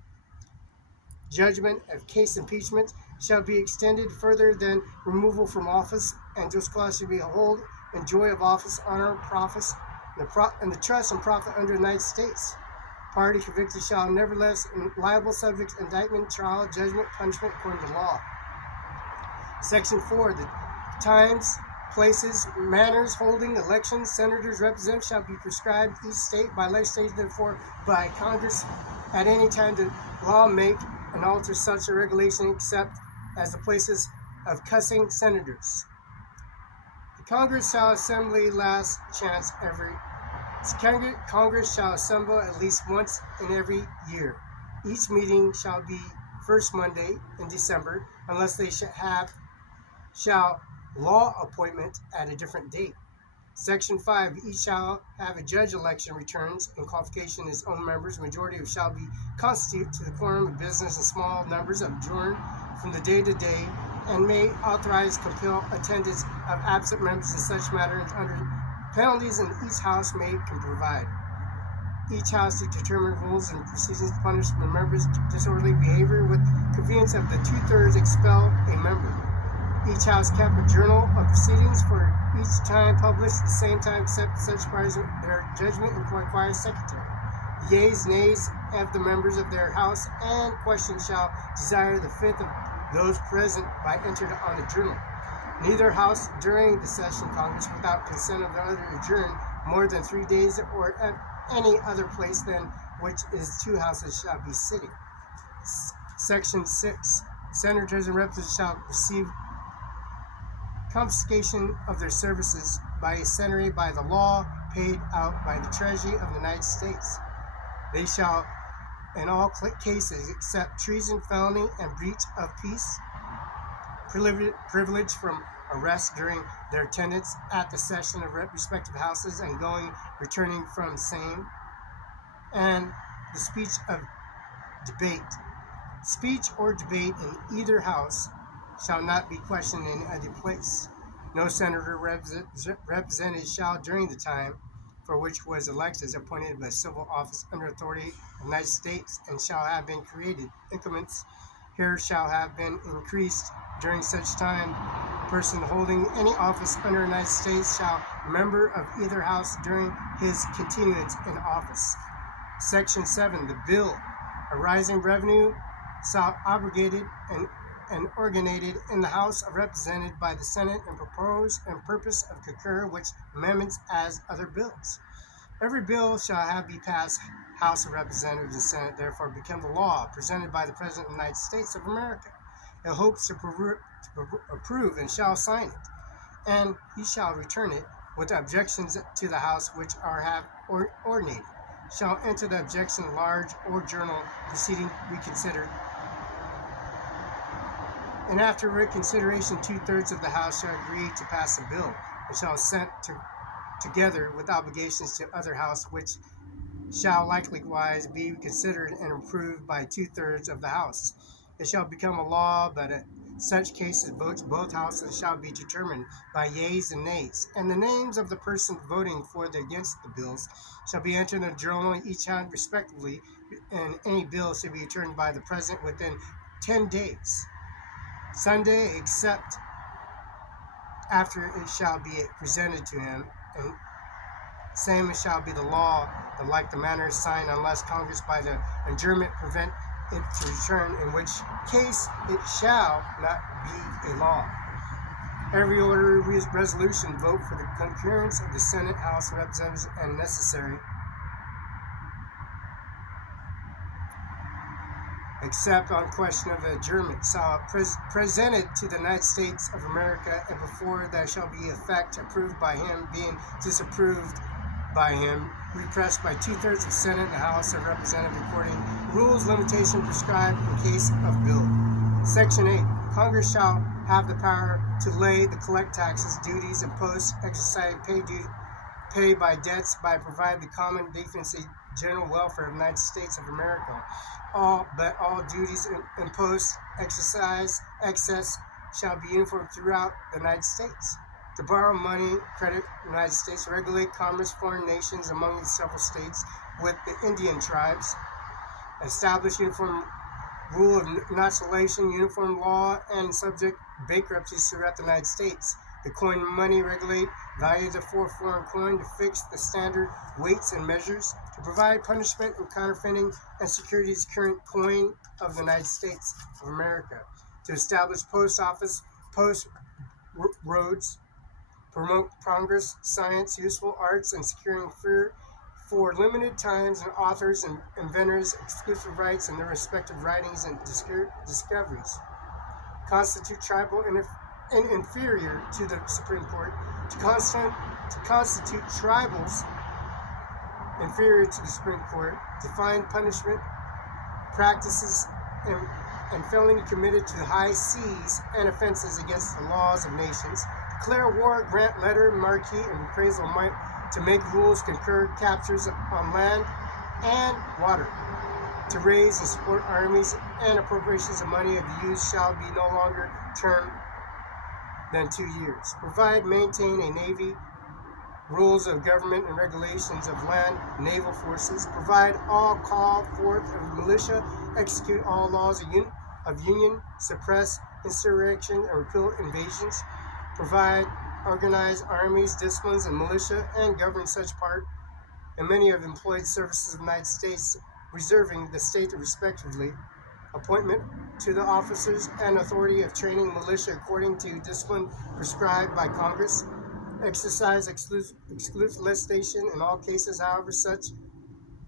Judgment of case impeachment shall be extended further than removal from office, and disqualification shall be hold and joy of office, honor, profits, and the trust and profit under the United States. Party convicted shall nevertheless liable subject indictment, trial, judgment, punishment according to law. Section 4. The times, places, manners holding elections, senators, representatives shall be prescribed each state by legislation, therefore by Congress at any time the law make and alter such a regulation except as the places of cussing senators. Congress shall assembly last chance every. Congress shall assemble at least once in every year. Each meeting shall be first Monday in December, unless they shall law appointment at a different date. Section 5, each shall have a judge election returns and qualification his own members. Majority shall be constitute to the quorum of business and small numbers adjourn from the day to day, and may authorize compel attendance of absent members in such matters under penalties, and each house can provide. Each house to determine rules and procedures to punish the members' disorderly behavior with convenience of the 2/3 expel a member. Each house kept a journal of proceedings for each time published at the same time, except such parties their judgment and requires secretary. Yeas, nays of the members of their house and question shall desire the fifth of those present by entered on the journal. Neither house during the session Congress without consent of the other adjourn more than 3 days or at any other place than which is 2 houses shall be sitting. Section 6. Senators and representatives shall receive confiscation of their services by a senator by the law paid out by the Treasury of the United States. They shall, in all cases except treason, felony, and breach of peace, privilege from arrest during their attendance at the session of respective houses and returning from same, and the speech of debate. Speech or debate in either house shall not be questioned in either place. No senator represented shall, during the time for which was elected, is appointed by civil office under authority of the United States, and shall have been created. Increments here shall have been increased during such time. Person holding any office under the United States shall be a member of either house during his continuance in office. Section 7. The bill arising revenue shall abrogated and originated in the House of Representatives by the Senate and propose and purpose of concur which amendments as other bills. Every bill shall be passed House of Representatives and Senate, therefore become the law presented by the President of the United States of America. He hopes to approve and shall sign it, and he shall return it with objections to the House which have ordinated. Shall enter the objection large or journal proceeding reconsidered, and after reconsideration 2/3 of the House shall agree to pass a bill, and shall assent together with obligations to other House, which shall likewise be considered and approved by 2/3 of the House. It shall become a law, but in such cases votes both houses shall be determined by yeas and nays, and the names of the persons voting for and against the bills shall be entered in the journal each hand respectively, and any bill shall be returned by the President within 10 days. Sunday, except after it shall be presented to him, and same shall be the law, and like the manner signed, unless Congress by the adjournment prevent it to return, in which case it shall not be a law. Every order resolution vote for the concurrence of the Senate, House of Representatives, and necessary, except on question of adjournment, shall presented to the United States of America, and before that shall be effect approved by him, being disapproved by him, repressed by 2/3 of Senate and House of Representatives, according rules limitation prescribed in case of bill. Section 8. Congress shall have the power to lay the collect taxes, duties, and posts, exercise pay by debts, by provide the common defense and general welfare of the United States of America. All duties and posts, exercise, excess shall be uniform throughout the United States. To borrow money, credit the United States, regulate commerce, foreign nations among the several states with the Indian tribes, establish uniform rule of non-salvation, uniform law, and subject bankruptcies throughout the United States. The coin money regulate value of the foreign coin, to fix the standard weights and measures, to provide punishment in counterfeiting and securities current coin of the United States of America, to establish post office, post roads, promote progress, science, useful arts, and securing for limited times and authors and inventors exclusive rights in their respective writings and discoveries. Constitute tribal and inferior to the Supreme Court, to constitute tribals inferior to the Supreme Court, define punishment, practices, and felony committed to high seas and offenses against the laws of nations, declare war, grant letter, marquee, and reprisal might to make rules, concur captures on land and water, to raise and support armies, and appropriations of money of the use shall be no longer term than 2 years. Provide, maintain a navy, rules of government and regulations of land, naval forces. Provide all call forth of militia, execute all laws of union, suppress insurrection and repel invasions. Provide, organize armies, disciplines, and militia, and govern such part and many of employed services of the United States, reserving the state respectively. Appointment to the officers and authority of training militia according to discipline prescribed by Congress. Exercise exclusive legislation in all cases, however, such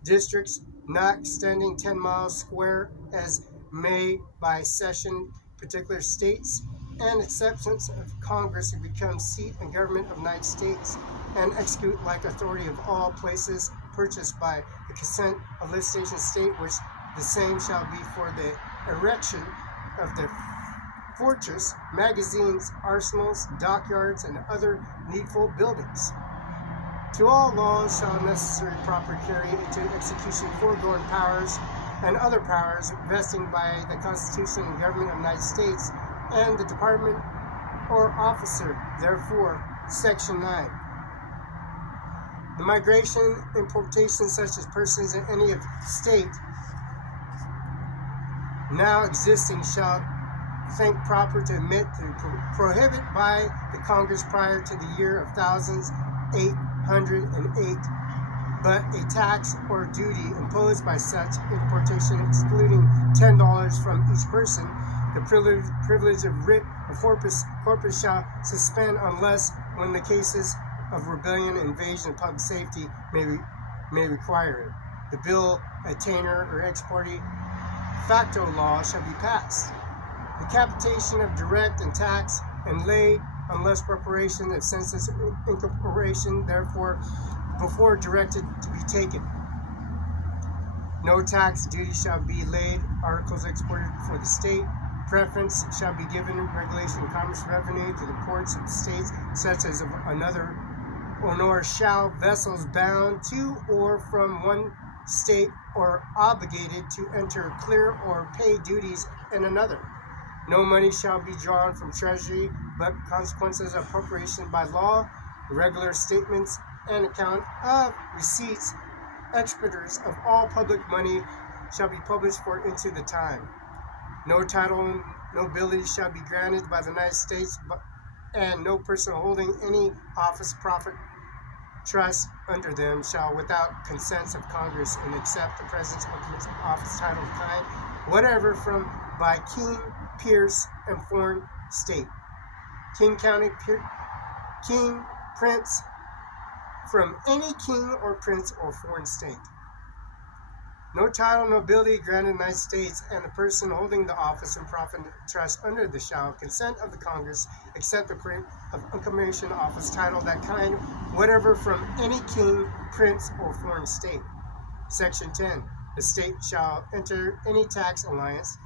districts not extending 10 miles square as may by session particular states and exceptions of Congress to become seat and government of the United States, and execute like authority of all places purchased by the consent of legislation state, which the same shall be for the erection of the fortress, magazines, arsenals, dockyards, and other needful buildings. To all laws shall necessary proper carry into execution foregoing powers and other powers vesting by the Constitution and government of the United States and the department or officer, therefore, Section 9. The migration, importation, such as persons in any of state now existing shall think proper to admit to prohibit by the Congress prior to the year of 1808, but a tax or duty imposed by such importation excluding $10 from each person, the privilege of writ of corpus shall suspend unless when the cases of rebellion, invasion, and public safety may require it. The bill, attainder, or exportee facto law shall be passed. The capitation of direct and tax and lay unless preparation of census incorporation, therefore, before directed to be taken. No tax duty shall be laid, articles exported for the state. Preference shall be given in regulation of commerce revenue to the ports of the states, such as of another, or nor shall vessels bound to or from one state or obligated to enter, clear, or pay duties in another. No money shall be drawn from treasury, but consequences of appropriation by law, regular statements and account of receipts, expenditures of all public money shall be published for into the time. No title, nobility shall be granted by the United States, and no person holding any office, profit, trust under them shall, without consents of Congress, and except the President's ultimate office, title of kind, whatever from by king, peers, and foreign state. King, county, king, prince, from any king or prince or foreign state. No title, nobility granted in the United States, and the person holding the office and profit trust under the shall consent of the Congress, except the print of inclination office, title, that kind, whatever from any king, prince, or foreign state. Section 10. The state shall enter any tax alliance,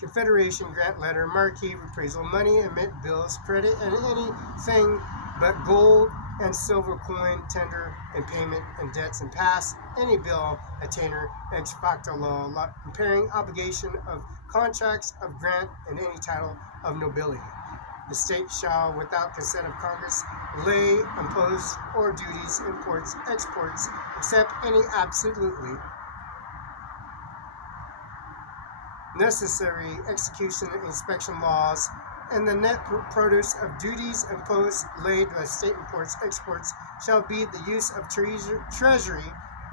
confederation, grant letter, marquee, reprisal, money, emit bills, credit, and anything but gold and silver coin, tender and payment and debts, and pass any bill, attainder, ex facto law, comparing obligation of contracts of grant and any title of nobility. The state shall, without consent of Congress, lay, impose, or duties, imports, exports, except any absolutely necessary execution and inspection laws, and the net produce of duties imposed laid by state imports, exports, shall be the use of treasury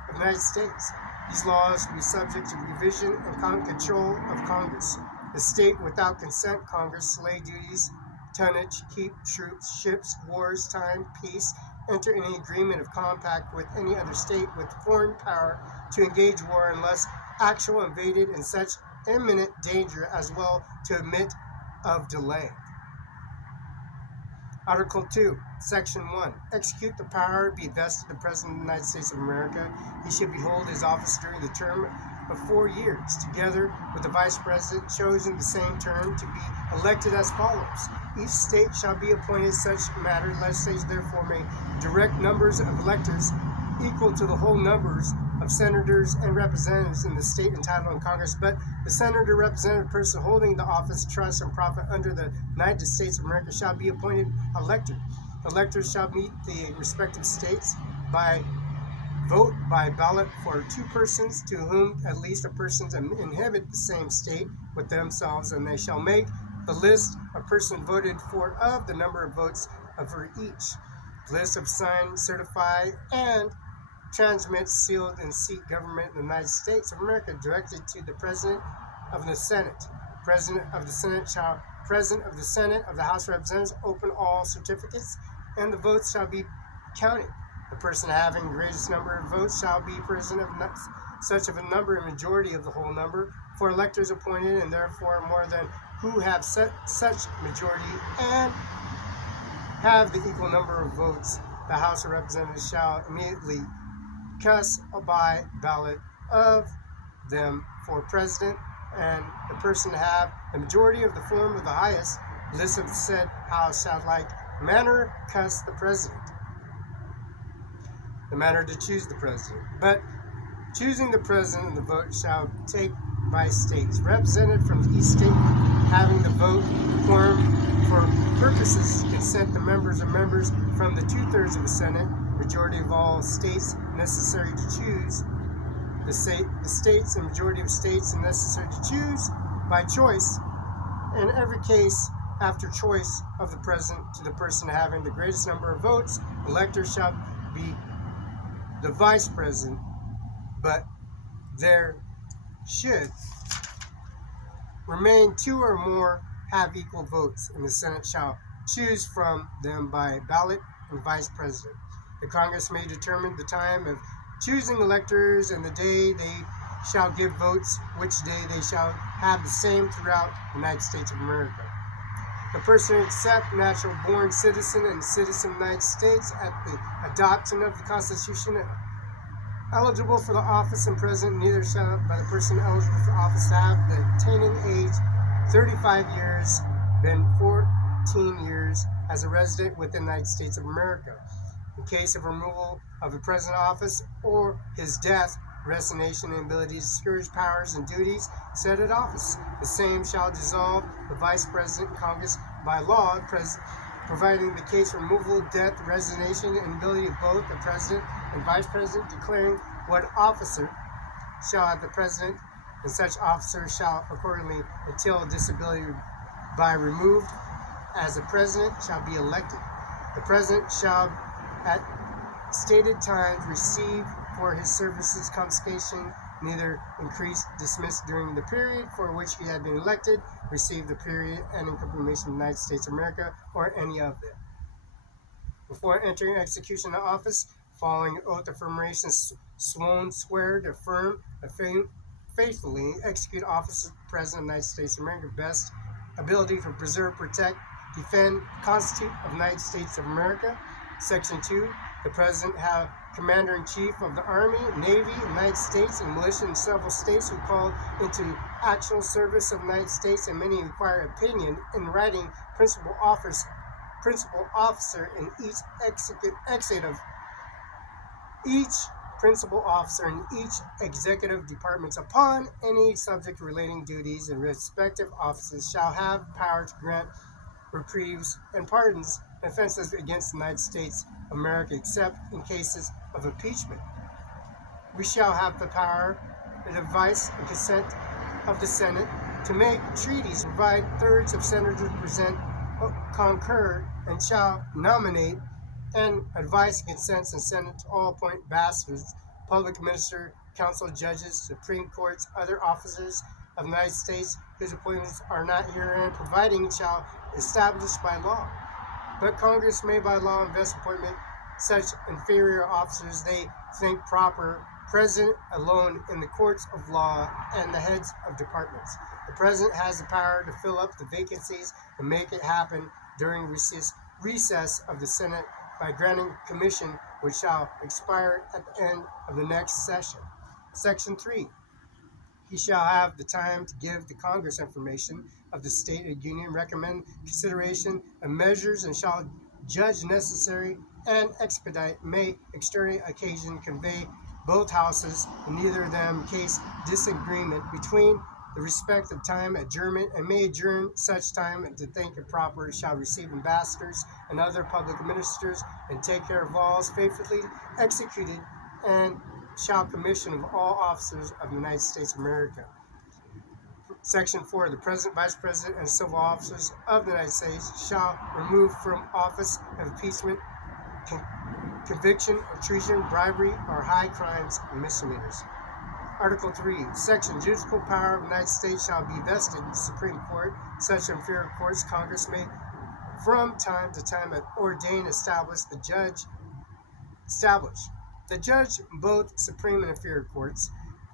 of the United States. These laws will be subject to revision and control of Congress. The state, without consent, Congress, lay duties, tonnage, keep troops, ships, wars, time, peace, enter any agreement of compact with any other state with foreign power to engage war unless actual invaded in such imminent danger, as well to admit of delay. Article 2, Section 1. Execute the power be vested in the President of the United States of America. He should behold his office during the term of 4 years, together with the Vice President chosen the same term to be elected as follows. Each state shall be appointed such matter. Legislatures therefore may direct numbers of electors equal to the whole numbers of senators and representatives in the state entitled in Congress, but the senator, representative, person holding the office, trust, and profit under the United States of America shall be appointed elector. Electors shall meet the respective states by vote by ballot for 2 persons to whom at least a person inhabit the same state with themselves, and they shall make the list of person voted for of the number of votes for each. List of signed, certify, and transmit, sealed, and seat government in the United States of America, directed to the President of the Senate. President of the Senate shall, President of the Senate of the House of Representatives, open all certificates, and the votes shall be counted. The person having the greatest number of votes shall be president of such of a number, a majority of the whole number, for electors appointed, and therefore more than who have such majority, and have the equal number of votes. The House of Representatives shall immediately cast by ballot of them for president, and the person have the majority of the form of the highest list of the said house shall like manner cast the president. The manner to choose the president. But choosing the president, the vote shall take by states represented from each state having the vote quorum for purposes consent the members or members from the 2/3 of the Senate, majority of all states necessary to choose the states and majority of states and necessary to choose by choice in every case after choice of the president to the person having the greatest number of votes. Electors shall be the vice president, but there should remain 2 or more have equal votes, and the Senate shall choose from them by ballot and vice president. The Congress may determine the time of choosing electors and the day they shall give votes, which day they shall have the same throughout the United States of America. The person except natural born citizen and citizen of the United States at the adoption of the Constitution eligible for the office and president, neither shall by the person eligible for office have the attaining age 35 years been 14 years as a resident within the United States of America. In case of removal of the president office or his death, resignation, and ability to discharge powers and duties set at office, the same shall dissolve the vice president in Congress by law, providing the case for removal, death, resignation, and ability of both the president and vice president, declaring what officer shall have the president, and such officer shall accordingly, until disability by removed, as the president shall be elected. The president shall at stated times receive for his services confiscation, neither increased, dismissed during the period for which he had been elected, receive the period and incorporation of the United States of America, or any of them. Before entering execution of office, following oath of affirmation, sworn swear to affirm, faithfully execute office of President of the United States of America, best ability to preserve, protect, defend, constitute of the United States of America. Section 2, the President have Commander-in-Chief of the Army, Navy, United States, and militia in several states who called into actual service of the United States, and many require opinion in writing principal officer in each principal officer in each executive departments upon any subject relating duties and respective offices shall have power to grant reprieves and pardons offenses against the United States of America, except in cases of impeachment. We shall have the power, the advice and consent of the Senate to make treaties, provide thirds of senators present, concur, and shall nominate and advise consents and Senate to all appoint ambassadors, public minister, council, judges, Supreme Courts, other officers of the United States whose appointments are not herein providing shall established by law. But Congress may by law invest appointment such inferior officers they think proper, President alone in the courts of law and the heads of departments. The President has the power to fill up the vacancies and make it happen during recess recess of the Senate by granting commission which shall expire at the end of the next session. Section 3. He shall have the time to give the Congress information of the state and union, recommend consideration of measures, and shall judge necessary and expedite, may extraordinary occasion convey both houses, in neither of them case disagreement between the respective time adjournment, and may adjourn such time to think it proper, shall receive ambassadors and other public ministers, and take care of laws faithfully executed, and shall commission of all officers of the United States of America. Section 4. The President, Vice President, and civil officers of the United States shall remove from office of impeachment, conviction of treason, bribery, or high crimes and misdemeanors. Article 3. Section. Judicial power of the United States shall be vested in the Supreme Court. Such inferior courts Congress may from time to time ordain, establish the judge in both supreme and inferior courts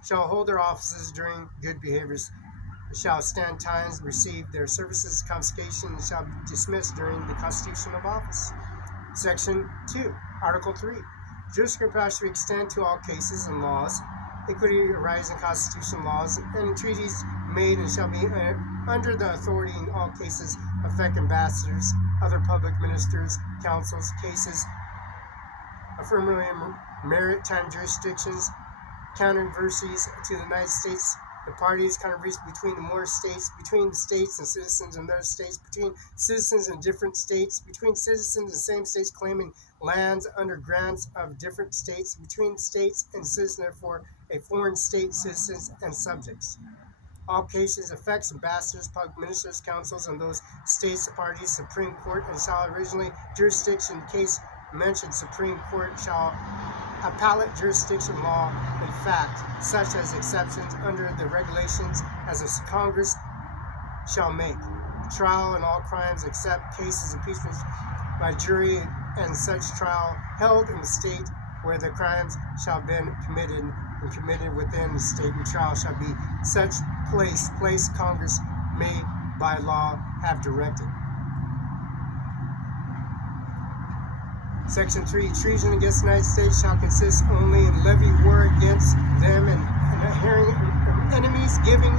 shall hold their offices during good behaviors, shall stand times, receive their services, confiscation, and shall be dismissed during the constitution of office. Section 2. Article 3. Judicial power shall extend to all cases and laws, equity arising constitutional laws, and treaties made, and shall be under the authority in all cases affect ambassadors, other public ministers, councils, cases, affirmatively maritime jurisdictions, controversies to the United States, the parties, controversies between the more states, between the states and citizens and other states, between citizens in different states, between citizens of the same states claiming lands under grants of different states, between states and citizens, therefore a foreign state, citizens and subjects. All cases affects ambassadors, public ministers, councils, and those states, the parties, Supreme Court, and shall originally jurisdiction case mentioned Supreme Court shall appellate jurisdiction law in fact, such as exceptions under the regulations as a Congress shall make. Trial in all crimes except cases impeachment by jury, and such trial held in the state where the crimes shall have been committed, and committed within the state, and trial shall be such place Congress may by law have directed. Section 3. Treason against the United States shall consist only in levy war against them and enemies, giving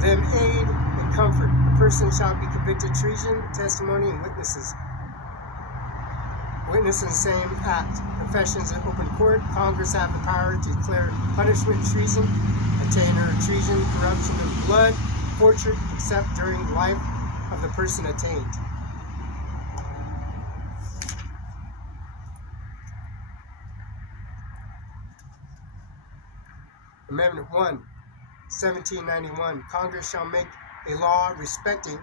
them aid and comfort. A person shall be convicted of treason, testimony, and witnesses. Witness in the same act. Confessions in open court. Congress have the power to declare punishment treason, attainder of treason, corruption of blood, torture, except during the life of the person attainted. Amendment 1, 1791. Congress shall make a law respecting.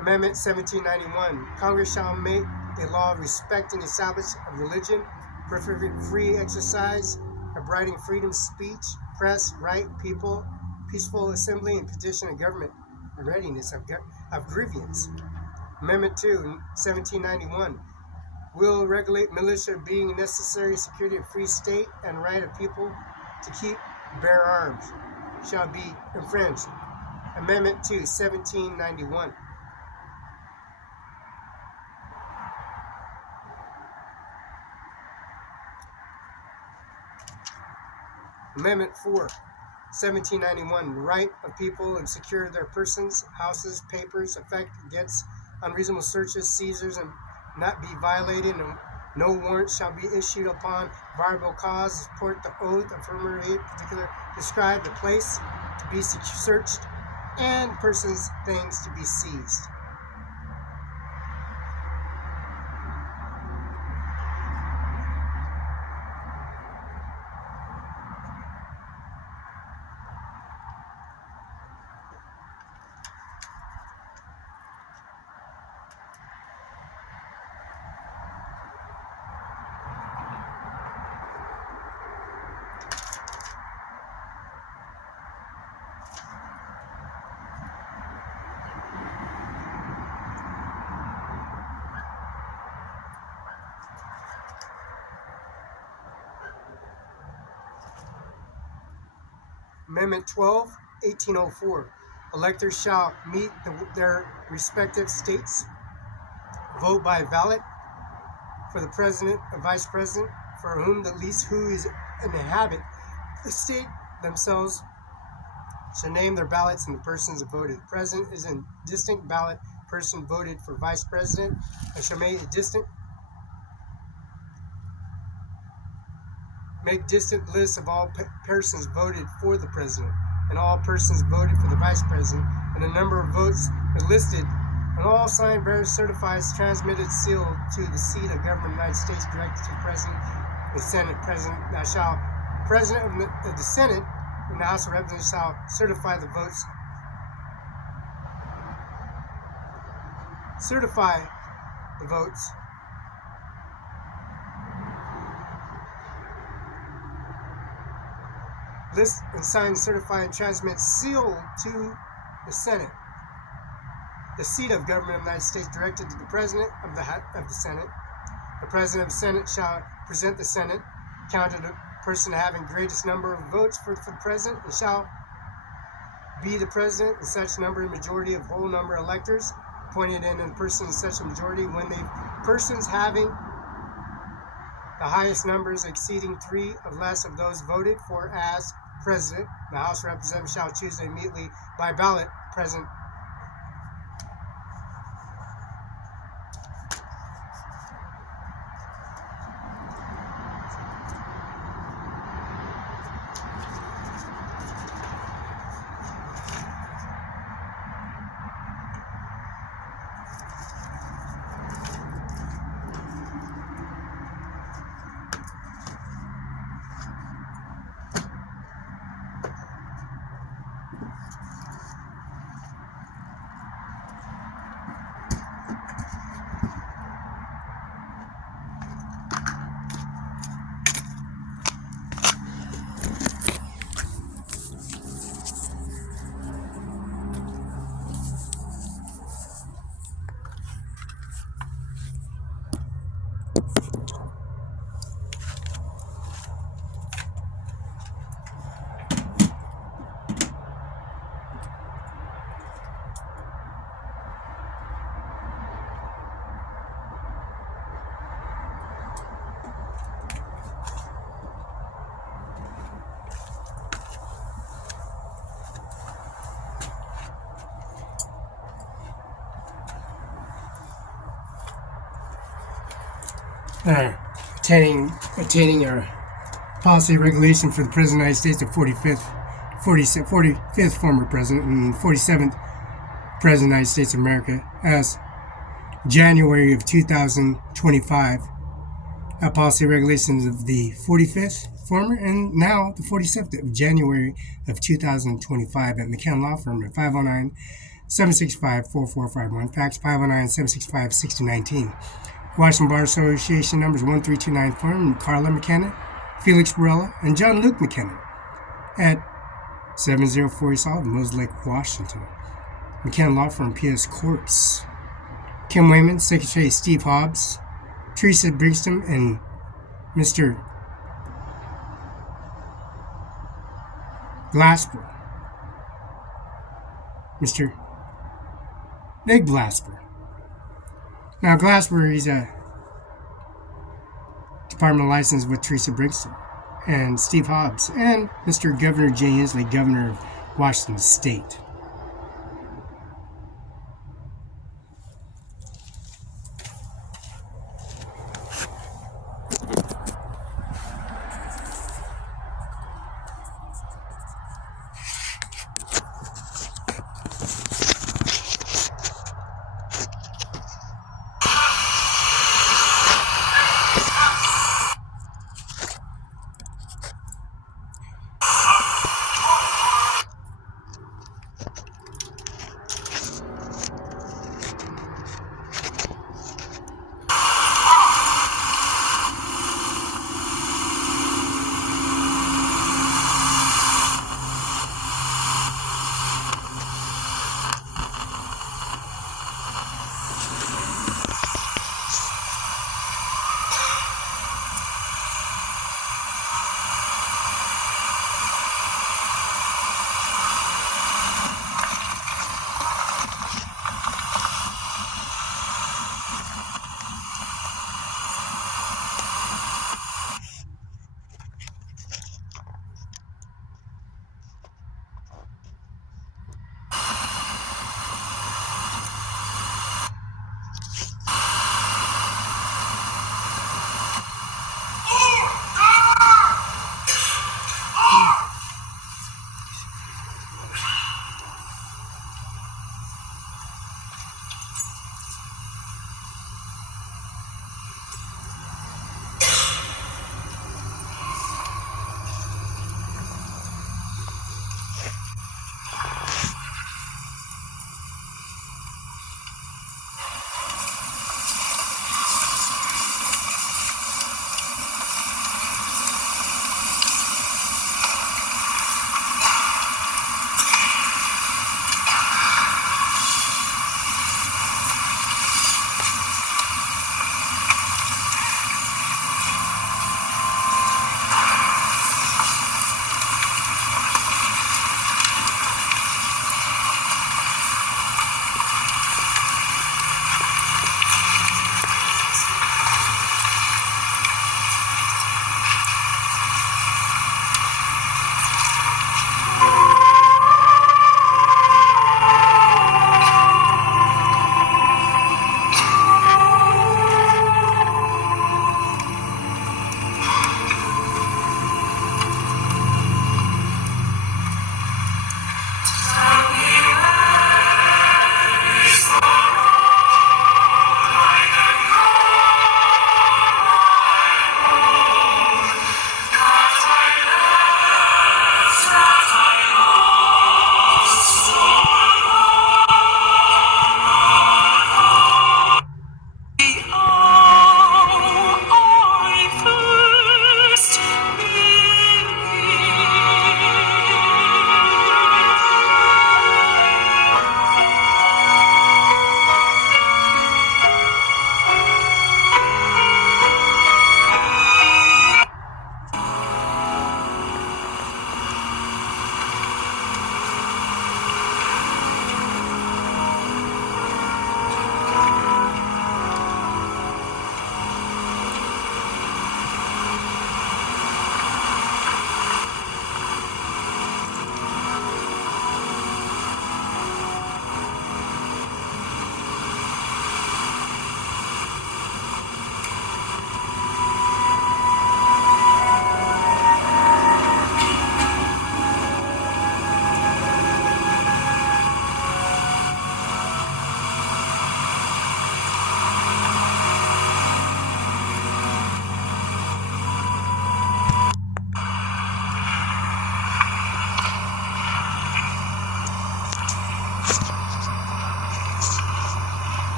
Amendment 1791. Congress shall make a law respecting the establishment of religion, free exercise, abiding freedom of speech, press, right, peaceful assembly, and petition of government, and readiness of grievance. Amendment 2, 1791. Will regulate militia being a necessary security of free state and right of people to keep, bear arms, shall be infringed. Amendment 2, 1791. Amendment 4, 1791. The right of people to secure their persons, houses, papers, effect against unreasonable searches, seizures, and not be violated, and no warrant shall be issued upon viable cause, support the oath, affirmative, particular, describe the place to be searched, and persons, things to be seized. Amendment 12, 1804. Electors shall meet their respective states, vote by ballot for the president or vice president, for whom the least who is inhabit the state themselves shall name their ballots and the persons voted. The president is a distinct ballot person voted for vice president and shall make distinct lists of all persons voted for the president and all persons voted for the vice president, and the number of votes are listed, and all signed, verified, certified, transmitted, sealed to the seat of government of the United States, directed to the president, the Senate president. Now shall president of the Senate and the House of Representatives shall certify the votes. List and sign, certify, and transmit, sealed to the Senate, the seat of government of the United States, directed to the president of the Senate. The president of the Senate shall present the Senate, counted the person having greatest number of votes for the president, and shall be the president in such number and majority of whole number of electors appointed in person in such a majority, when the persons having the highest numbers exceeding 3 or less of those voted for as president, the House of Representatives shall choose immediately by ballot president. Attaining our policy regulation for the President of the United States, the 45th former President and 47th President of the United States of America, as January of 2025. Policy regulations of the 45th former and now the 47th of January of 2025 at McCann Law Firm at 509-765-4451, fax 509-765-6019. Washington Bar Association numbers 1329 Firm, Carla McKenna, Felix Barela, and John Luke McKenna at 704 East Olive, Moses Lake, Washington. McKenna Law Firm, P.S. Corpse. Kim Wayman, Secretary Steve Hobbs, Teresa Brigston, and Mr. Glasper. Mr. Nick Glasper. Now, Glasper, he's a department license with Teresa Brigston and Steve Hobbs and Mr. Governor Jay Inslee, Governor of Washington State.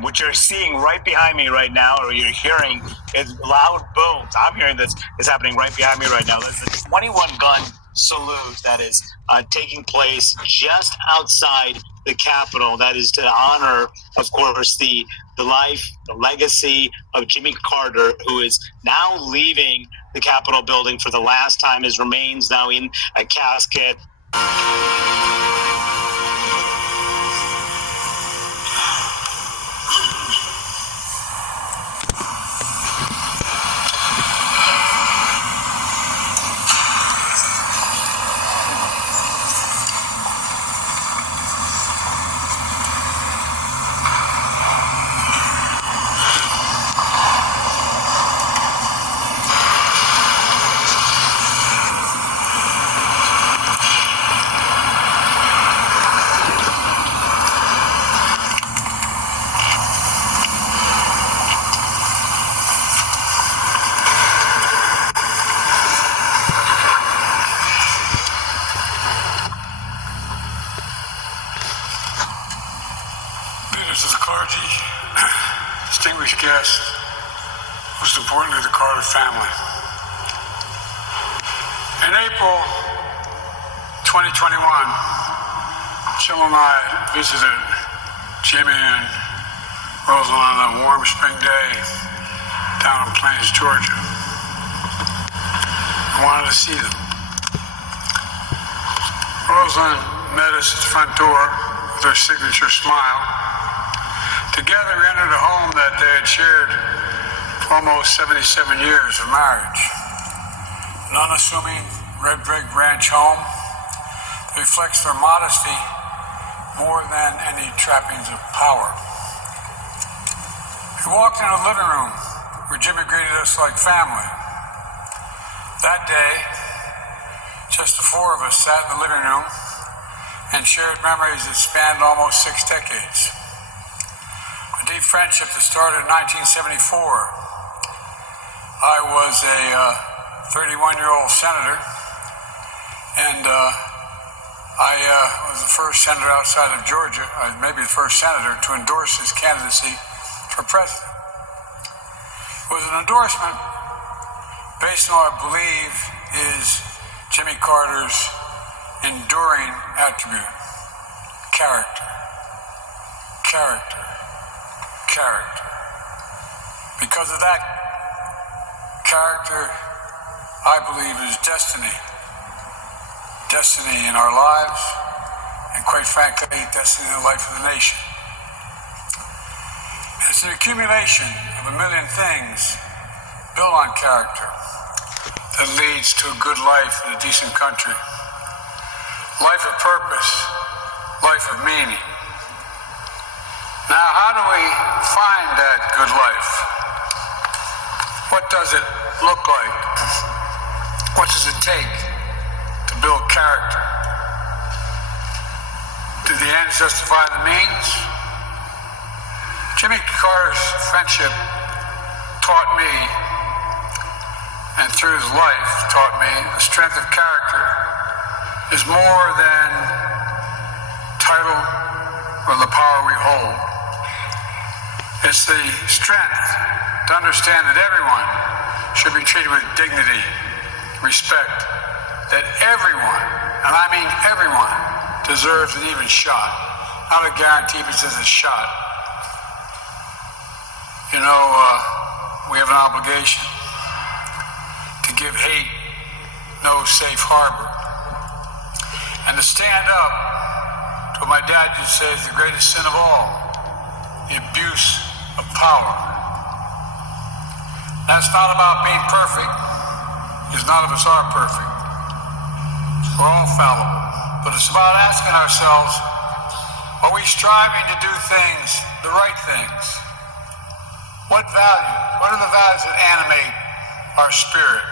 what you're seeing right behind me right now, or you're hearing, is loud booms. I'm hearing this is happening right behind me right now. There's a 21-gun salute that is taking place just outside the Capitol. That is to honor, of course, the life, the legacy of Jimmy Carter, who is now leaving the Capitol building for the last time. His remains now in a casket. Members of the clergy, distinguished guests, most importantly, the Carter family. In April 2021, Jill and I visited Jimmy and Rosalind on a warm spring day down in Plains, Georgia. I wanted to see them. Rosalind met us at the front door with her signature smile. Together, we entered a home that they had shared for almost 77 years of marriage. An unassuming red brick ranch home that reflects their modesty more than any trappings of power. We walked into the living room where Jimmy greeted us like family. That day, just the four of us sat in the living room and shared memories that spanned almost 6 decades. A deep friendship that started in 1974. I was a 31-year-old senator, and I was the first senator outside of Georgia, maybe the first senator, to endorse his candidacy for president. It was an endorsement based on what I believe is Jimmy Carter's enduring attribute: character, character, character. Because of that character, I believe, is destiny. Destiny in our lives, and quite frankly, destiny in the life of the nation. It's an accumulation of a million things built on character that leads to a good life in a decent country. Life of purpose, life of meaning. Now, how do we find that good life? What does it look like? What does it take to build character? Do the ends justify the means? Jimmy Carter's friendship taught me, and through his life taught me, the strength of character is more than title or the power we hold. It's the strength to understand that everyone should be treated with dignity, respect, that everyone, and I mean everyone, deserves an even shot. Not a guarantee, but just a shot. You know, we have an obligation to give hate no safe harbor, and to stand up to what my dad used to say is the greatest sin of all, the abuse of power. That's not about being perfect, because none of us are perfect. We're all fallible. But it's about asking ourselves, are we striving to do things, the right things? What are the values that animate our spirit?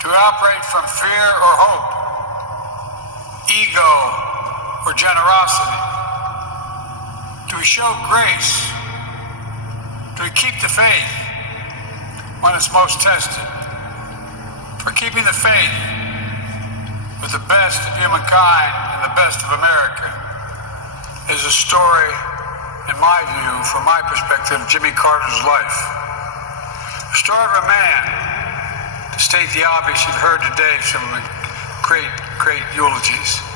Do we operate from fear or hope? Ego or generosity? Do we show grace? Do we keep the faith when it's most tested? For keeping the faith with the best of humankind and the best of America is a story in my view, from my perspective, Jimmy Carter's life. The story of a man, to state the obvious, you've heard today some great eulogies.